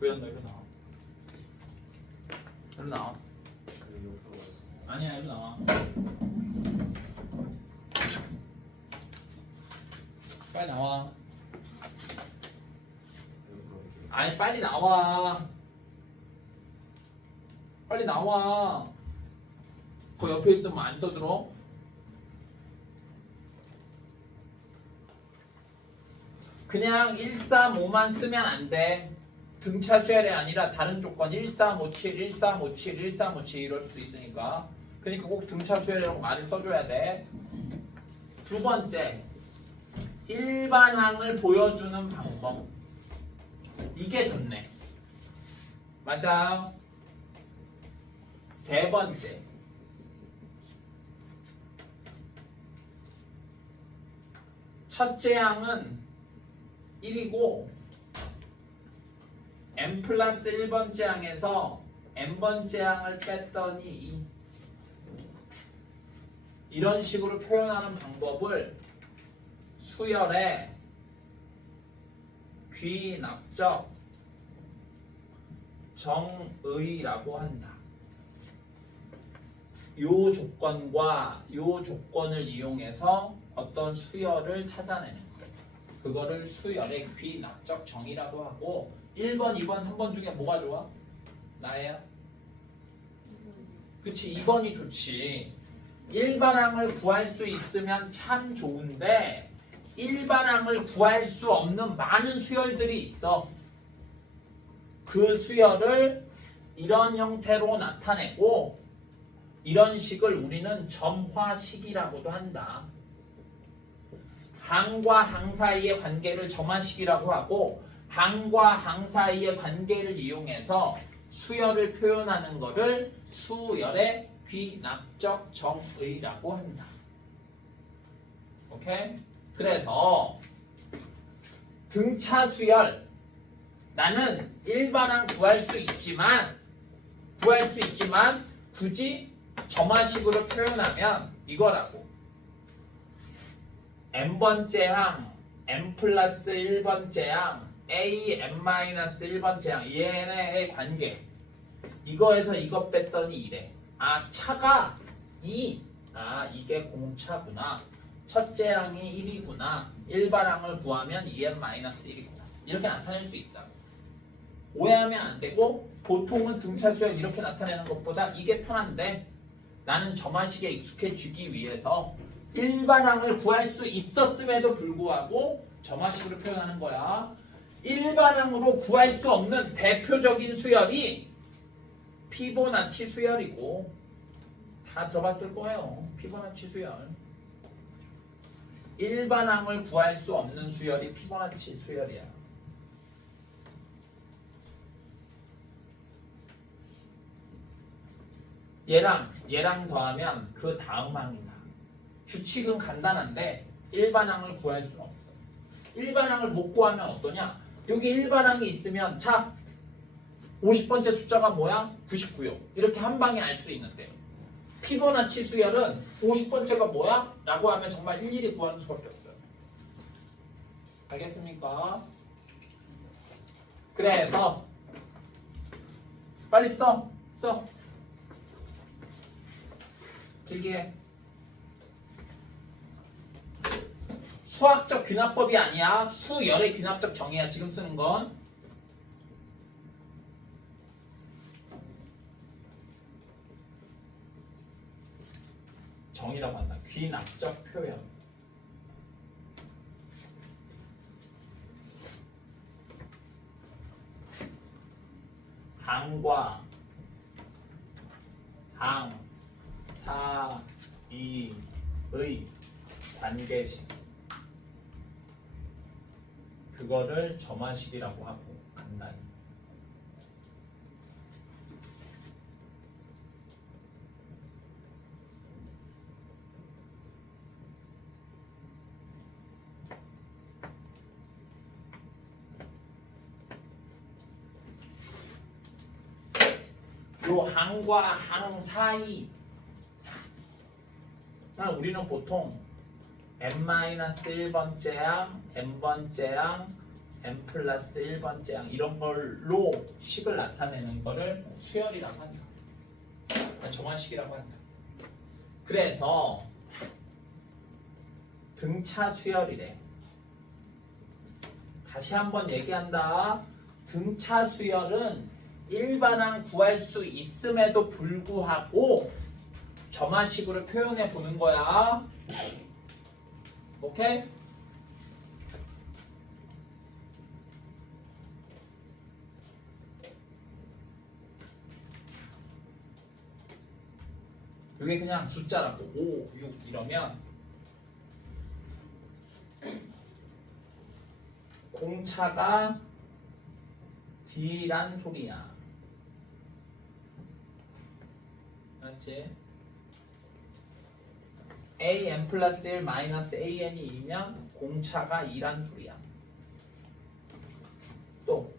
구현다 이리 나와. 이리 나와. 아니야 이리 나와. 빨리 나와. 아니 빨리 나와. 빨리 나와. 그 옆에 있으면 안 떠들어? 그냥 135만 쓰면 안 돼. 등차 수열이 아니라 다른 조건 1357, 1357, 1357 이럴 수도 있으니까. 그러니까 꼭 등차 수열이라고 말을 써줘야 돼. 두 번째, 일반항을 보여주는 방법. 이게 좋네. 맞아. 세 번째, 첫째 항은 1이고 n 플러스 1번째 항에서 n번째 항을 뺐더니 2. 이런 식으로 표현하는 방법을 수열의 귀납적 정의라고 한다. 요 조건과 요 조건을 이용해서 어떤 수열을 찾아내는 거. 그거를 수열의 귀납적 정의라고 하고 1번, 2번, 3번 중에 뭐가 좋아? 나예요? 그치 2번이 좋지. 일반항을 구할 수 있으면 참 좋은데 일반항을 구할 수 없는 많은 수열들이 있어. 그 수열을 이런 형태로 나타내고 이런 식을 우리는 점화식이라고도 한다. 항과 항 사이의 관계를 점화식이라고 하고 항과 항 사이의 관계를 이용해서 수열을 표현하는 것을 수열의 귀납적 정의라고 한다. 오케이? 그래서 등차 수열 나는 일반항 구할 수 있지만 굳이 점화식으로 표현하면 이거라고. n번째 항, n 플러스 1번째 항, a, n-1번째 항 얘네의 관계. 이거에서 이거 뺐더니 이래. 아 차가 2. 아 이게 공차구나. 첫째 항이 1이구나. 일반항을 구하면 2n-1이구나. 이렇게 나타낼 수 있다. 오해하면 안 되고 보통은 등차 수열 이렇게 나타내는 것보다 이게 편한데 나는 점화식에 익숙해지기 위해서 일반항을 구할 수 있었음에도 불구하고 점화식으로 표현하는 거야. 일반항으로 구할 수 없는 대표적인 수열이 피보나치 수열이고 다 들어봤을 거예요. 피보나치 수열. 일반항을 구할 수 없는 수열이 피보나치 수열이야. 얘랑 더하면 그 다음 항이다. 규칙은 간단한데 일반항을 구할 수는 없어. 일반항을 못 구하면 어떠냐? 여기 일반항이 있으면 자 50번째 숫자가 뭐야? 99요. 이렇게 한 방에 알 수 있는데 피보나치 수열은 50번째가 뭐야? 라고 하면 정말 일일이 구하는 수밖에 없어요. 알겠습니까? 그래서 빨리 써. 길게 해. 수학적 귀납법이 아니야. 수열의 귀납적 정의야. 지금 쓰는 건. 정의라고 한다. 귀납적 표현. 항과 항 사이의 관계식. 그거를 점화식이라고 하고 간단히. 요 항과 항 사이 우리는 보통 n-1번째 항, n번째 항, n 플러스 1번째 항 이런 걸로 식을 나타내는 거를 수열이라고 한다. 정화식이라고 한다. 그래서 등차 수열이래. 다시 한번 얘기한다. 등차 수열은 일반항 구할 수 있음에도 불구하고 점화식으로 표현해 보는 거야. 오케이? 이게 그냥 숫자라고 5, 6 이러면 공차가 D란 소리야. 알았지? AN 플러스 1 마이너스 AN이 2면 공차가 2란 소리야. 또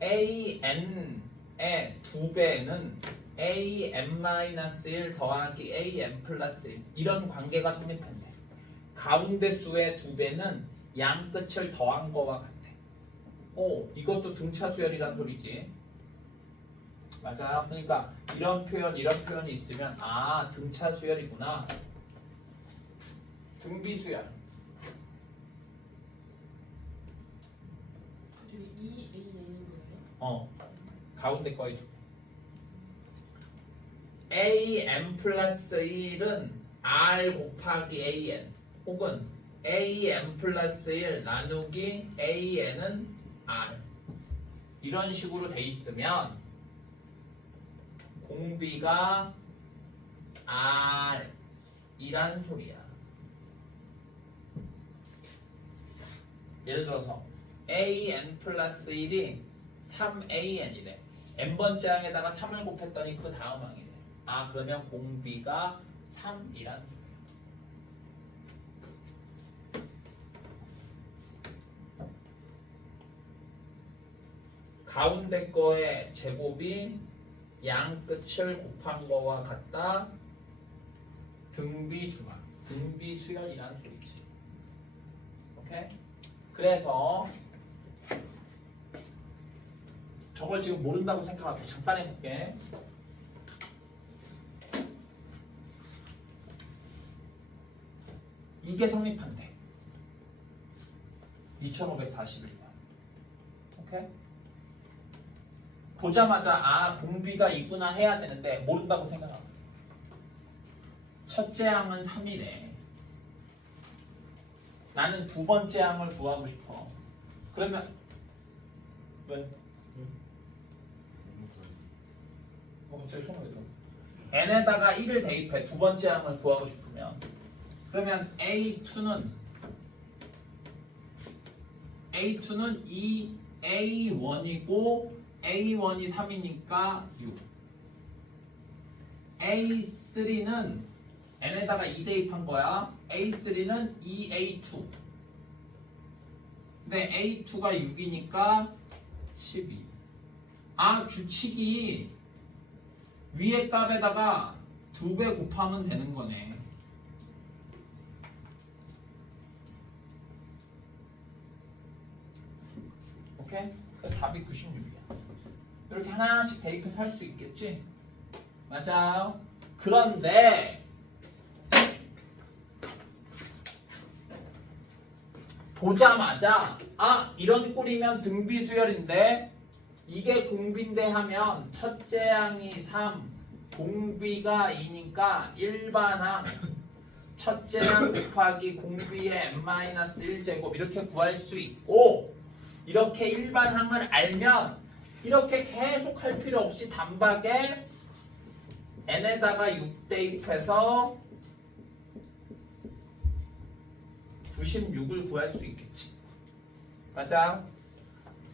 AN의 2배는 AN 마이너스 1 더하기 AN 플러스 1 이런 관계가 성립한대. 가운데 수의 2배는 양 끝을 더한 거와 같아. 오, 이것도 등차 수열이란 소리지. 맞아요. 그러니까 이런 표현이 있으면 아, 등차 수열이구나. 등비 수열. 저기 EAN인 거예요? 가운데 거에 두 AN 플러스 1은 R 곱하기 AN 혹은 AN 플러스 1 나누기 AN은 R 이런 식으로 돼 있으면 공비가 R이란 소리야. 예를 들어서 AN 플러스 1이 3AN이래. n번째 항에다가 3을 곱했더니 그 다음 항이래. 아, 그러면 공비가 3이란 소리야. 가운데 거의 제곱이 양 끝을 곱한 거와 같다. 등비 중항, 등비 수열이란 소리지. 오케이? 그래서 저걸 지금 모른다고 생각하고 잠깐 해볼게. 이게 성립한대. 2541번. 오케이? 보자마자 아, 공비가 이구나 해야 되는데 모른다고 생각하고. 첫째 항은 3이래. 나는 두 번째 항을 구하고 싶어. 그러면 왜? 갑자기 손을 왜 들어? n에다가 1을 대입해. 두 번째 항을 구하고 싶으면 그러면 A2는 2A1이고 A1이 3이니까 6. A3는 n에다가 2 대입한 거야. A3는 2A2. 근데 A2가 6이니까 12. 아, 규칙이 위에 값에다가 2배 곱하면 되는 거네. 오케이? 그래서 답이 96이야. 이렇게 하나씩 대입해서 할 수 있겠지? 맞아요. 그런데 보자마자 아, 이런 꼴이면 등비 수열인데 이게 공비인데 하면 첫째 항이 3, 공비가 2니까 일반항 첫째 항 곱하기 공비의 n-1제곱 이렇게 구할 수 있고, 이렇게 일반항을 알면 이렇게 계속 할 필요 없이 단박에 n에다가 6 대입해서 96을 구할 수 있겠지. 맞아?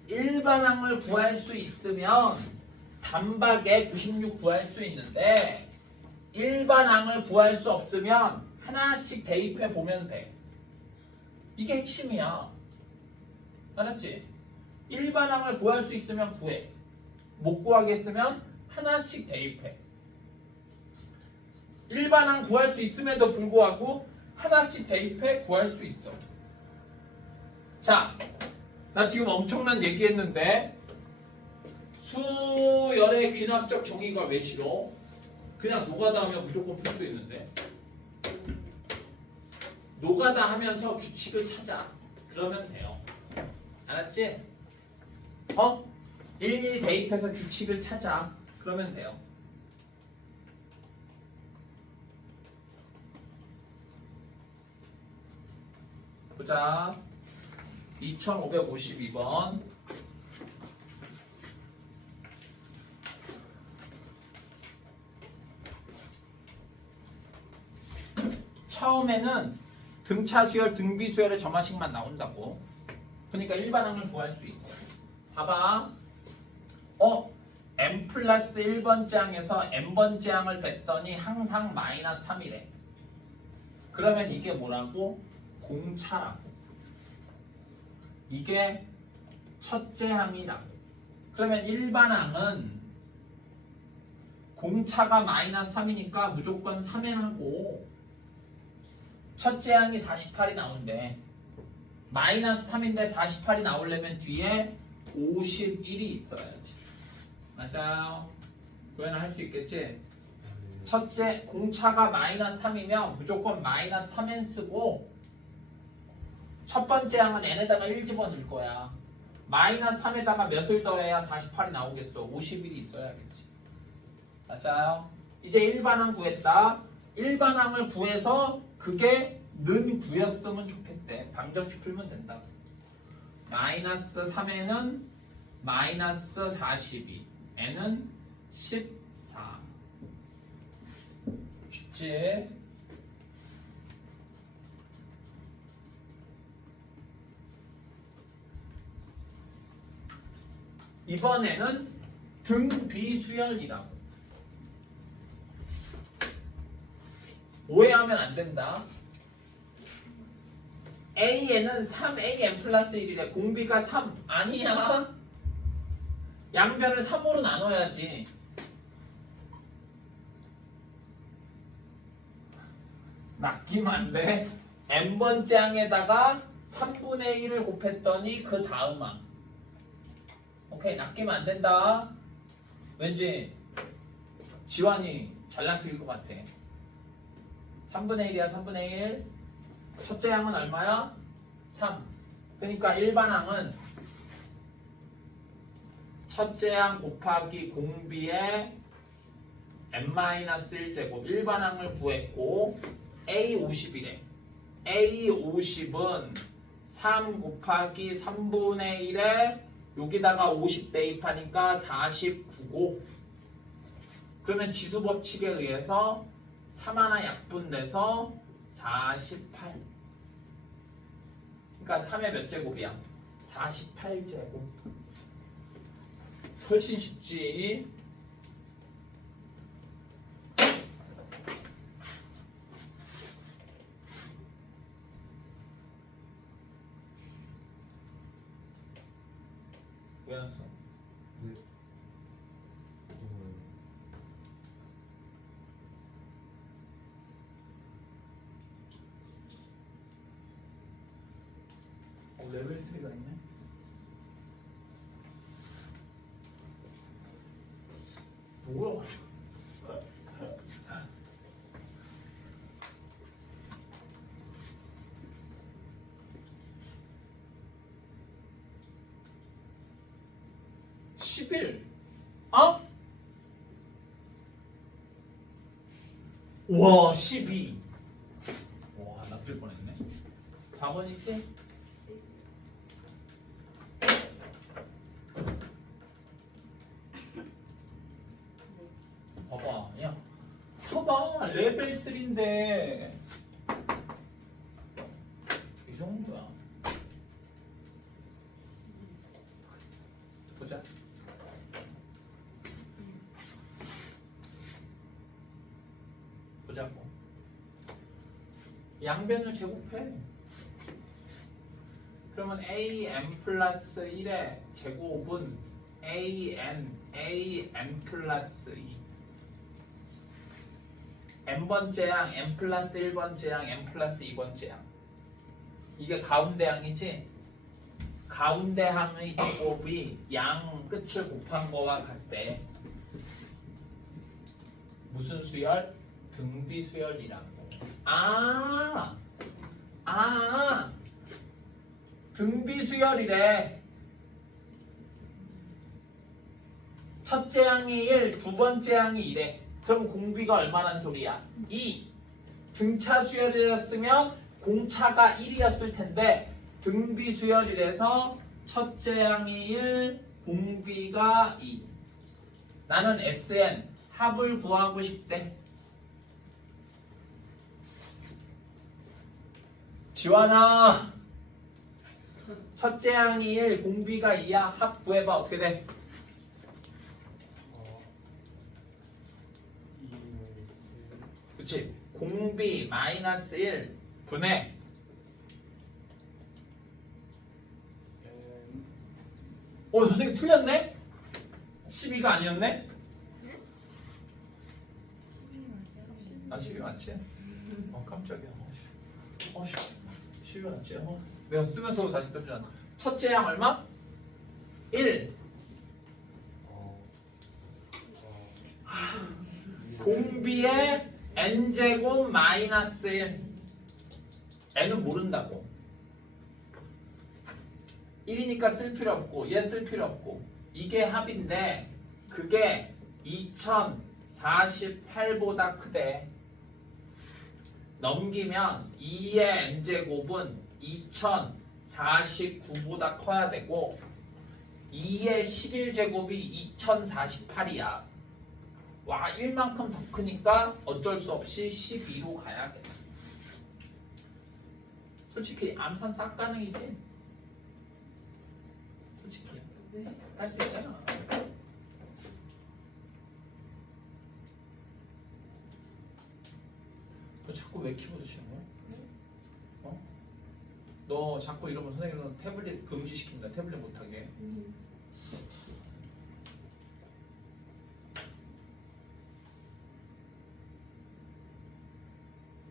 일반항을 구할 수 있으면 단박에 96 구할 수 있는데 일반항을 구할 수 없으면 하나씩 대입해 보면 돼. 이게 핵심이야. 알았지? 일반항을 구할 수 있으면 구해. 못 구하겠으면 하나씩 대입해. 일반항 구할 수 있음에도 불구하고 하나씩 대입해 구할 수 있어. 자, 나 지금 엄청난 얘기했는데 수열의 귀납적 정의가 왜 싫어? 그냥 노가다 하면 무조건 풀 수 있는데 노가다 하면서 규칙을 찾아. 그러면 돼요. 알았지? 일일이 대입해서 규칙을 찾아. 그러면 돼요. 보자. 2552번. 처음에는 등차 수열, 등비 수열의 점화식만 나온다고. 그러니까 일반항을 구할 수 있어. 봐봐. m 플러스 1번째 항에서 n번째 항을 뺐더니 항상 마이너스 3이래. 그러면 이게 뭐라고? 공차라고. 이게 첫째 항이라고. 그러면 일반항은 공차가 마이너스 3이니까 무조건 3n하고 첫째 항이 48이 나온대. 마이너스 3인데 48이 나오려면 뒤에 51이 있어야지. 맞아요. 구현을 할 수 있겠지? 첫째 공차가 마이너스 3이면 무조건 마이너스 3n 쓰고 첫 번째 항은 n에다가 1 집어넣을 거야. 마이너스 3에다가 몇을 더해야 48이 나오겠어? 51이 있어야겠지. 맞아요. 이제 일반항 구했다. 일반항을 구해서 그게 는 9였으면 좋겠대. 방정식 풀면 된다. 마이너스 3에는 마이너스 42, n은 14. 쉽지? 이번에는 등비수열이라고. 오해하면 안 된다. A에는 3AN 플러스 1이래. 공비가 3 아니야. 양변을 3으로 나눠야지. 낚이면 안 돼. n번째 항에다가 3분의 1을 곱했더니 그 다음 항. 오케이, 낚이면 안 된다. 왠지 지환이 잘 낚일 것 같아. 3분의 1이야. 3분의 1. 첫째 항은 얼마야? 3. 그러니까 일반항은 첫째 항 곱하기 공비의 n-1제곱 일반항을 구했고 A 50이래. A 50은 3 곱하기 3분의 1에 여기다가 50 대입하니까 49고 그러면 지수법칙에 의해서 3 하나 약분돼서 48. 그러니까 3의 몇 제곱이야? 48제곱. 훨씬 쉽지. 왜 안 써? 네. 레벨 3가 있네. 뭐야? 와 12. 와 낚일 뻔했네. 4번이지? 봐봐, 야, 봐봐, 레벨 3인데 이 정도야. 보자. 보자고. 양변을 제곱해. 그러면 an 플러스 1의 제곱은 an 플러스 2. n번째 항, n 플러스 1번째 항, n 플러스 2번째 항. 이게 가운데 항이지? 가운데 항의 제곱이 양 끝을 곱한 거와 같대. 무슨 수열? 등비 수열이라고. 등비 수열이래. 첫째 항이 1, 두 번째 항이 2래. 그럼 공비가 얼마란 소리야? 2. 등차 수열이었으면 공차가 1이었을 텐데 등비 수열이라서 첫째 항이 1, 공비가 2. 나는 SN 합을 구하고 싶대. 지환아, 첫째 항이 1, 공비가 2야. 합 구해봐. 어떻게 돼? 2 마이너스 그치? 공비 마이너스 1 분의 n 선생님 틀렸네? 12가 아니었네? 12 맞지? 깜짝이야. 12 맞지? 내가 쓰면서 다시 뜨잖아. 첫째 항 얼마? 1. 공비의 n제곱 마이너스 1. n은 모른다고. 1이니까 쓸 필요 없고 얘 쓸 필요 없고 이게 합인데 그게 2048보다 크대. 넘기면 2의 n제곱은 2049보다 커야 되고 2의 11제곱이 2048이야. 와, 1만큼 더 크니까 어쩔 수 없이 12로 가야겠어. 솔직히 암산 싹 가능이지? 솔직히 네. 할 수 있잖아. 너 자꾸 왜 키보드 치는 거야? 어? 너 자꾸 이러면 선생님은 태블릿 금지시킨다. 태블릿 못하게.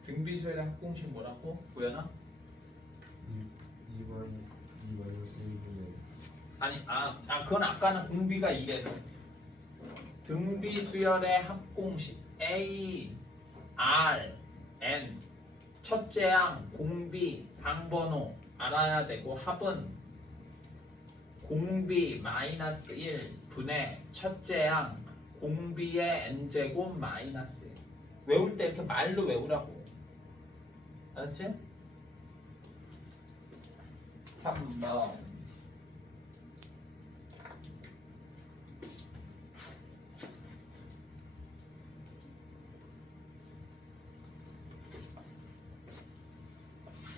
등비수열의 합공식 뭐라고? 구현아? 2 마이너스 1분의 아니, 그건 아까는 공비가 2래서 등비수열의 합공식 A, R, N 첫째 항, 공비, 항번호 알아야 되고 합은 공비 마이너스 1 분의 첫째 항 공비의 n제곱 마이너스 1. 외울 때 이렇게 말로 외우라고. 알았지? 3번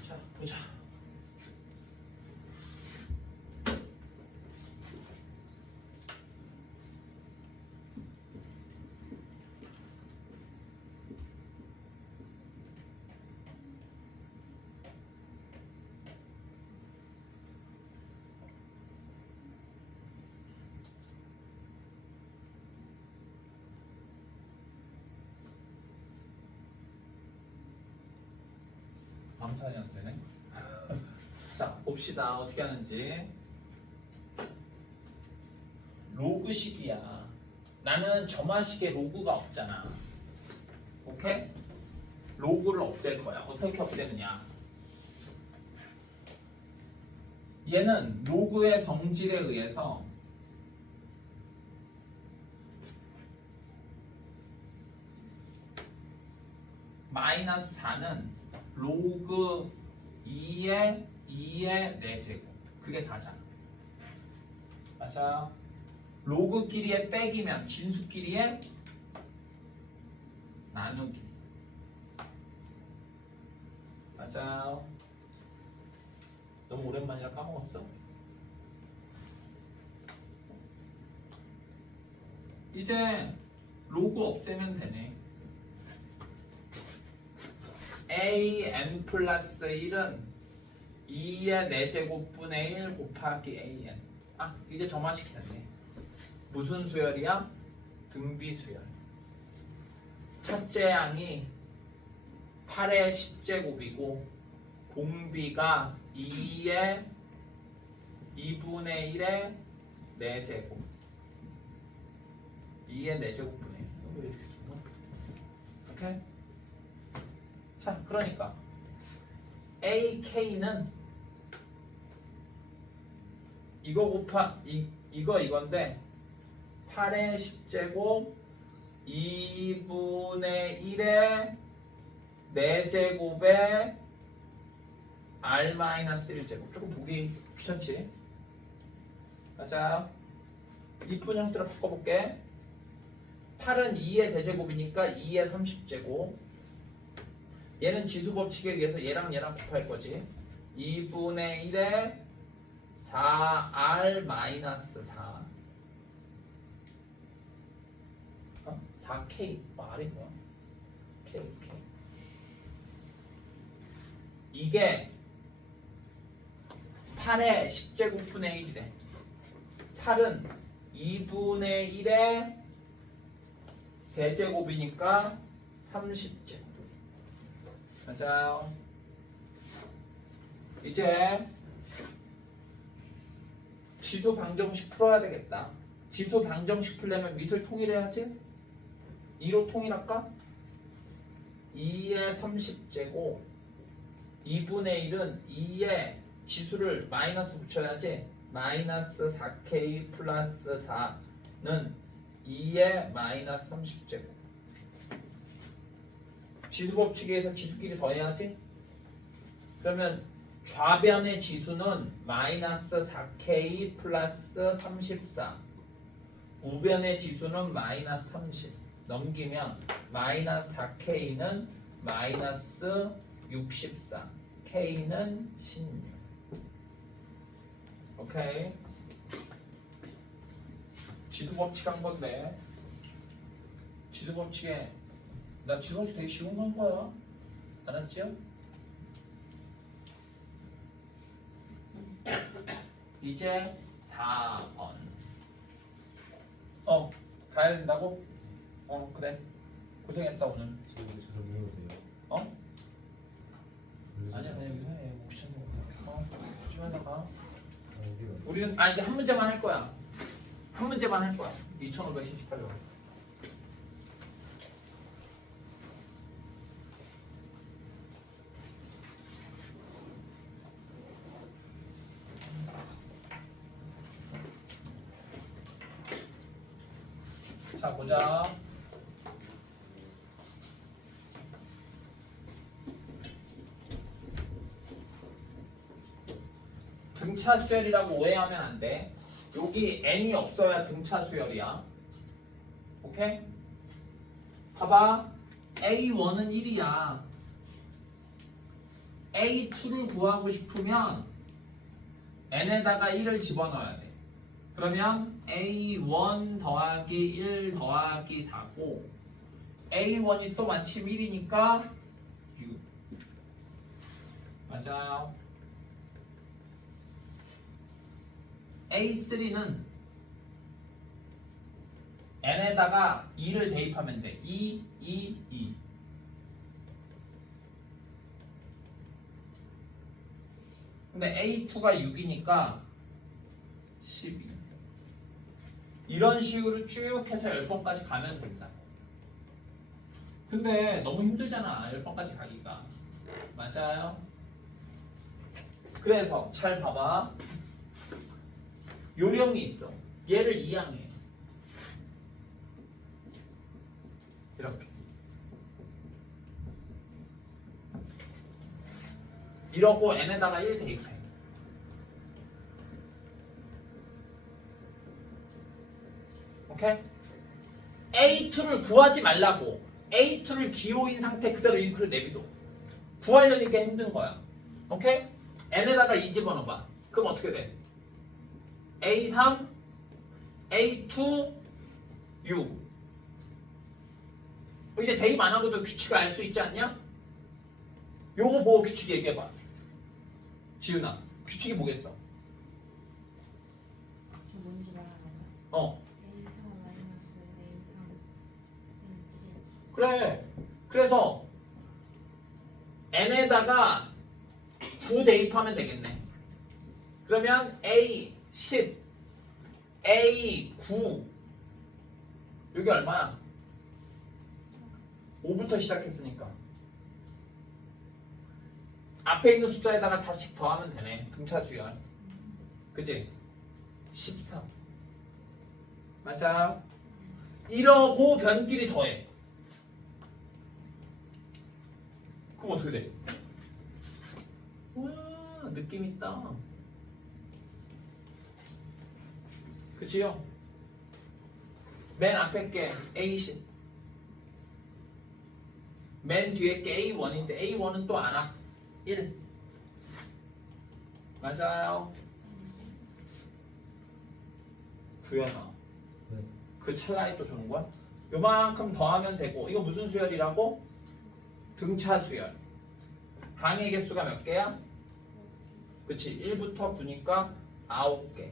자, 보자. 암산이 안 되네. 자, 봅시다. 어떻게 하는지. 로그식이야. 나는 점화식에 로그가 없잖아. 오케이? 로그를 없앨 거야. 어떻게 없애느냐? 얘는 로그의 성질에 의해서 마이너스 4는 로그 2의 4제곱. 그게 4잖아. 맞아. 로그끼리의 빼기면 진수끼리의 나누기. 맞아. 너무 오랜만이라 까먹었어. 이제 로그 없애면 되네. an 플러스 1은 2의 4제곱분의 1 곱하기 an. 이제 점화시켰네. 무슨 수열이야? 등비 수열. 첫째 항이 8의 10제곱이고 공비가 2의 2분의 1의 4제곱 2의 4제곱분의 왜 이렇게 쓰나? 오케이? 자, 그러니까 AK는 이거 곱하 이건데 8의 10제곱 2분의 1의 4제곱에 R-1제곱 조금 보기 귀찮지? 맞아. 이쁜 형태로 바꿔볼게. 8은 2의 세제곱이니까 2의 30제곱. 얘는 지수 법칙에 의해서 얘랑 곱할 거지. 2분의 1에 4R-4 4K 말이 뭐야? K 이게 8의 10제곱분의 1이래. 8은 2분의 1의 세제곱이니까 30제곱. 맞아요. 이제 지수 방정식 풀어야 되겠다. 지수 방정식 풀려면 밑을 통일해야지. 2로 통일할까? 2의 30제곱 2분의 1은 2의 지수를 마이너스 붙여야지. 마이너스 4K 플러스 4는 2의 마이너스 30제곱. 지수 법칙에서 지수끼리 더해야지. 그러면 좌변의 지수는 마이너스 4K 플러스 34. 우변의 지수는 마이너스 30. 넘기면 마이너스 4K는 마이너스 64. K는 16. 오케이. 지수 법칙 한 건데 지수 법칙에 나 지수 법칙 되게 쉬운 건 거야. 알았지요? 이제 4번. 가야 된다고? 그래. 고생했다 오늘. 지금 저 배워도 돼요? 아니야 그냥 여기서 해. 뭐 귀찮은 거. 조심하다 가. 어디가? 우리는 이제 한 문제만 할 거야. 한 문제만 할 거야. 2518번. 자 보자. 등차 수열이라고 오해하면 안 돼. 여기 n이 없어야 등차 수열이야. 오케이? 봐봐. A1은 1이야. A2를 구하고 싶으면 n에다가 1을 집어넣어야 돼. 그러면 A1 더하기 1 더하기 4고 A1이 또 마침 1이니까 6. 맞아요. A3는 n에다가 2를 대입하면 돼. 2, 2, 2. 근데 A2가 6이니까 12. 이런 식으로 쭉 해서 10번까지 가면 된다. 근데 너무 힘들잖아. 10번까지 가기가. 맞아요. 그래서 잘 봐봐. 요령이 있어. 얘를 이항해. 이렇게. 이러고 n에다가 1 대입해. 오케이? A2를 구하지 말라고. A2를 기호인 상태 그대로 이끌어 내비둬. 구하려니까 힘든 거야. 오케이? n에다가 2 집어넣어봐. 그럼 어떻게 돼? A3, A2, 6. 이제 대입 안 하고도 규칙을 알 수 있지 않냐? 요거 보고 규칙 얘기해봐. 지은아, 규칙이 뭐겠어? 저 뭔지 말하는 거야? A4 마이너스 A3 A7 그래. 그래서 n에다가 9 대입하면 되겠네. 그러면 A 10, A 9. 여기 얼마야? 5부터 시작했으니까. 앞에 있는 숫자에다가 4씩 더하면 되네. 등차 수열. 그치? 13. 맞아. 이러고 변끼리 더해. 그럼 어떻게 돼? 와, 느낌 있다. 그치요? 맨 앞에 게 A10. 맨 뒤에 게 A1인데 A1은 또 안 와. 1. 맞아요. 구현아. 네. 그 찰나에 또 주는 거야? 요만큼 더하면 되고. 이거 무슨 수열이라고? 등차 수열. 항의 개수가 몇 개야? 그치. 1부터 9니까 9개.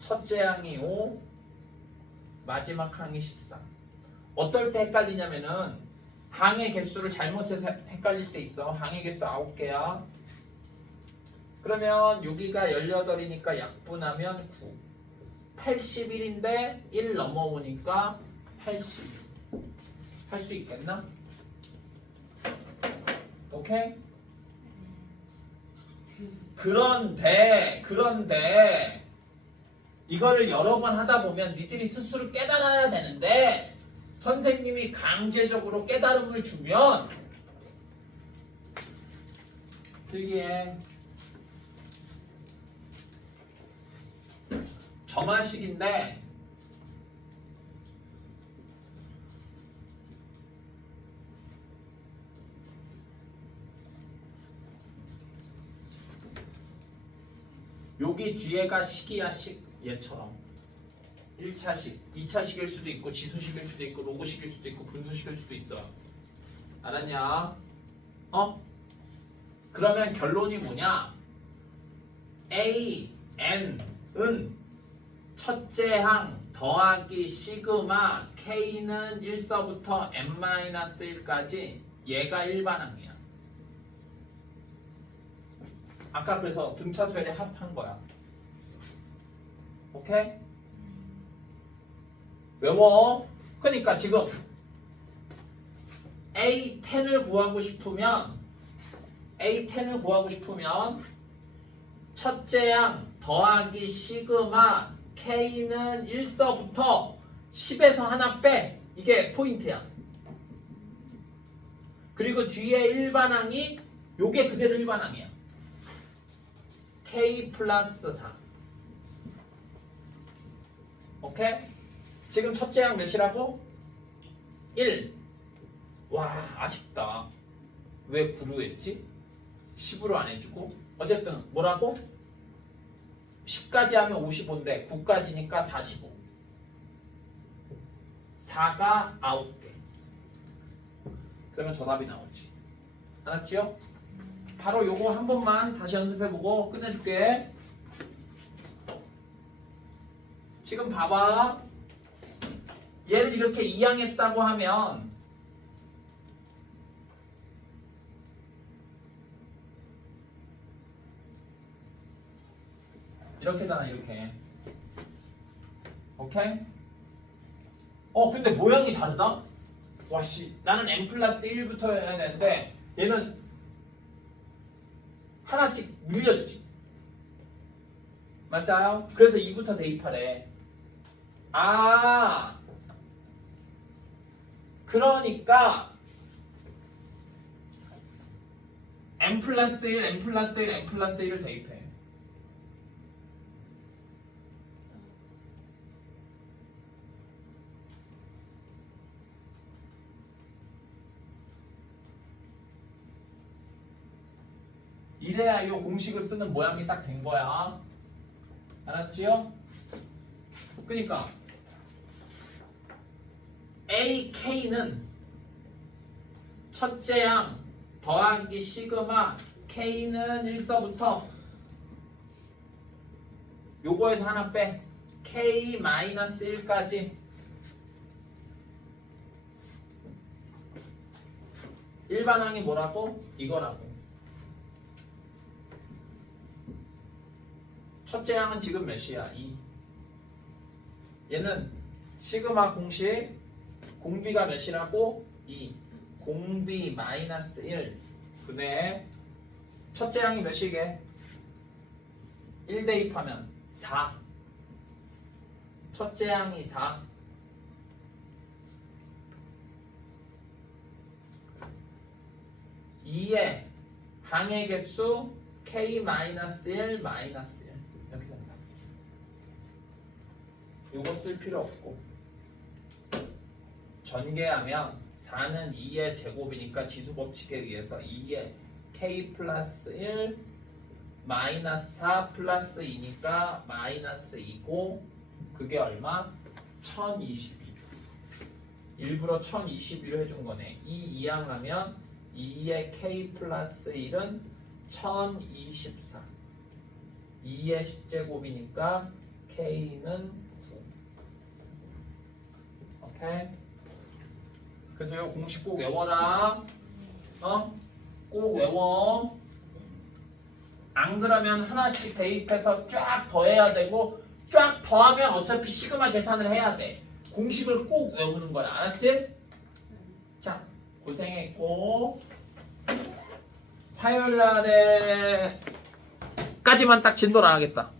첫째 항이 5, 마지막 항이 13. 어떨 때 헷갈리냐면은 항의 개수를 잘못해서 헷갈릴 때 있어. 항의 개수 9개야. 그러면 여기가 18이니까 약분하면 9. 81인데 1 넘어오니까 80. 할 수 있겠나? 오케이? 그런데 이거를 여러 번 하다 보면 니들이 스스로 깨달아야 되는데 선생님이 강제적으로 깨달음을 주면 필기해. 점화식인데 여기 뒤에가 식이야. 식. 얘처럼 1차식, 2차식일 수도 있고 지수식일 수도 있고 로그식일 수도 있고 분수식일 수도 있어. 알았냐? 그러면 결론이 뭐냐? A, N은 첫째 항 더하기 시그마 K는 1서부터 N-1까지 얘가 일반항이야. 아까 그래서 등차수열에 합한 거야. 오케이? 외워. 그러니까 지금 A10을 구하고 싶으면 첫째 항 더하기 시그마 K는 1서부터 10에서 하나 빼. 이게 포인트야. 그리고 뒤에 일반항이 요게 그대로 일반항이야. K 플러스 4. 오케이? 지금 첫째 항 몇이라고? 1. 와, 아쉽다. 왜 9로 했지? 10으로 안 해주고. 어쨌든 뭐라고? 10까지 하면 55인데 9까지니까 45. 4가 9개. 그러면 정답이 나오지. 알았지요? 바로 요거 한 번만 다시 연습해보고 끝내줄게. 지금 봐봐. 얘를 이렇게 이항했다고 하면 이렇게잖아. 이렇게. 오케이? 근데 모양이 다르다? 와씨, 나는 n 플러스 1부터 해야 되는데 얘는 하나씩 밀렸지. 맞아요? 그래서 2부터 대입하래. 그러니까 n 플러스 1, n 플러스 1, n 플러스 1을 대입해. 이래야 이 공식을 쓰는 모양이 딱 된 거야. 알았지요? 그러니까 AK는 첫째 항 더하기 시그마 K는 1서부터 요거에서 하나 빼. K-1까지 일반항이 뭐라고? 이거라고. 첫째 양은 지금 몇이야? 2. 얘는 시그마 공식 공비가 몇이라고? 2. 공비 마이너스 1 분의 첫째 양이 몇이게? 1 대입하면 4. 첫째 양이 4. 이의 항의 개수 k-1 마이너스 1 이렇게 된다. 요거 쓸 필요 없고 전개하면 4는 2의 제곱이니까 지수법칙에 의해서 2의 k 플러스 1 마이너스 4 플러스 2니까 마이너스 2고 그게 얼마? 1022. 일부러 1022로 해준 거네. 이 이항하면 2의 k 플러스 1은 1024. 2의 10제곱이니까 k는 9. 오케이? 그래서 이 공식 꼭 외워라. 꼭 외워. 안 그러면 하나씩 대입해서 쫙 더해야 되고 쫙 더하면 어차피 시그마 계산을 해야 돼. 공식을 꼭 외우는 거야. 알았지? 자, 고생했고 화요일 날에까지만 딱 진도 나가겠다.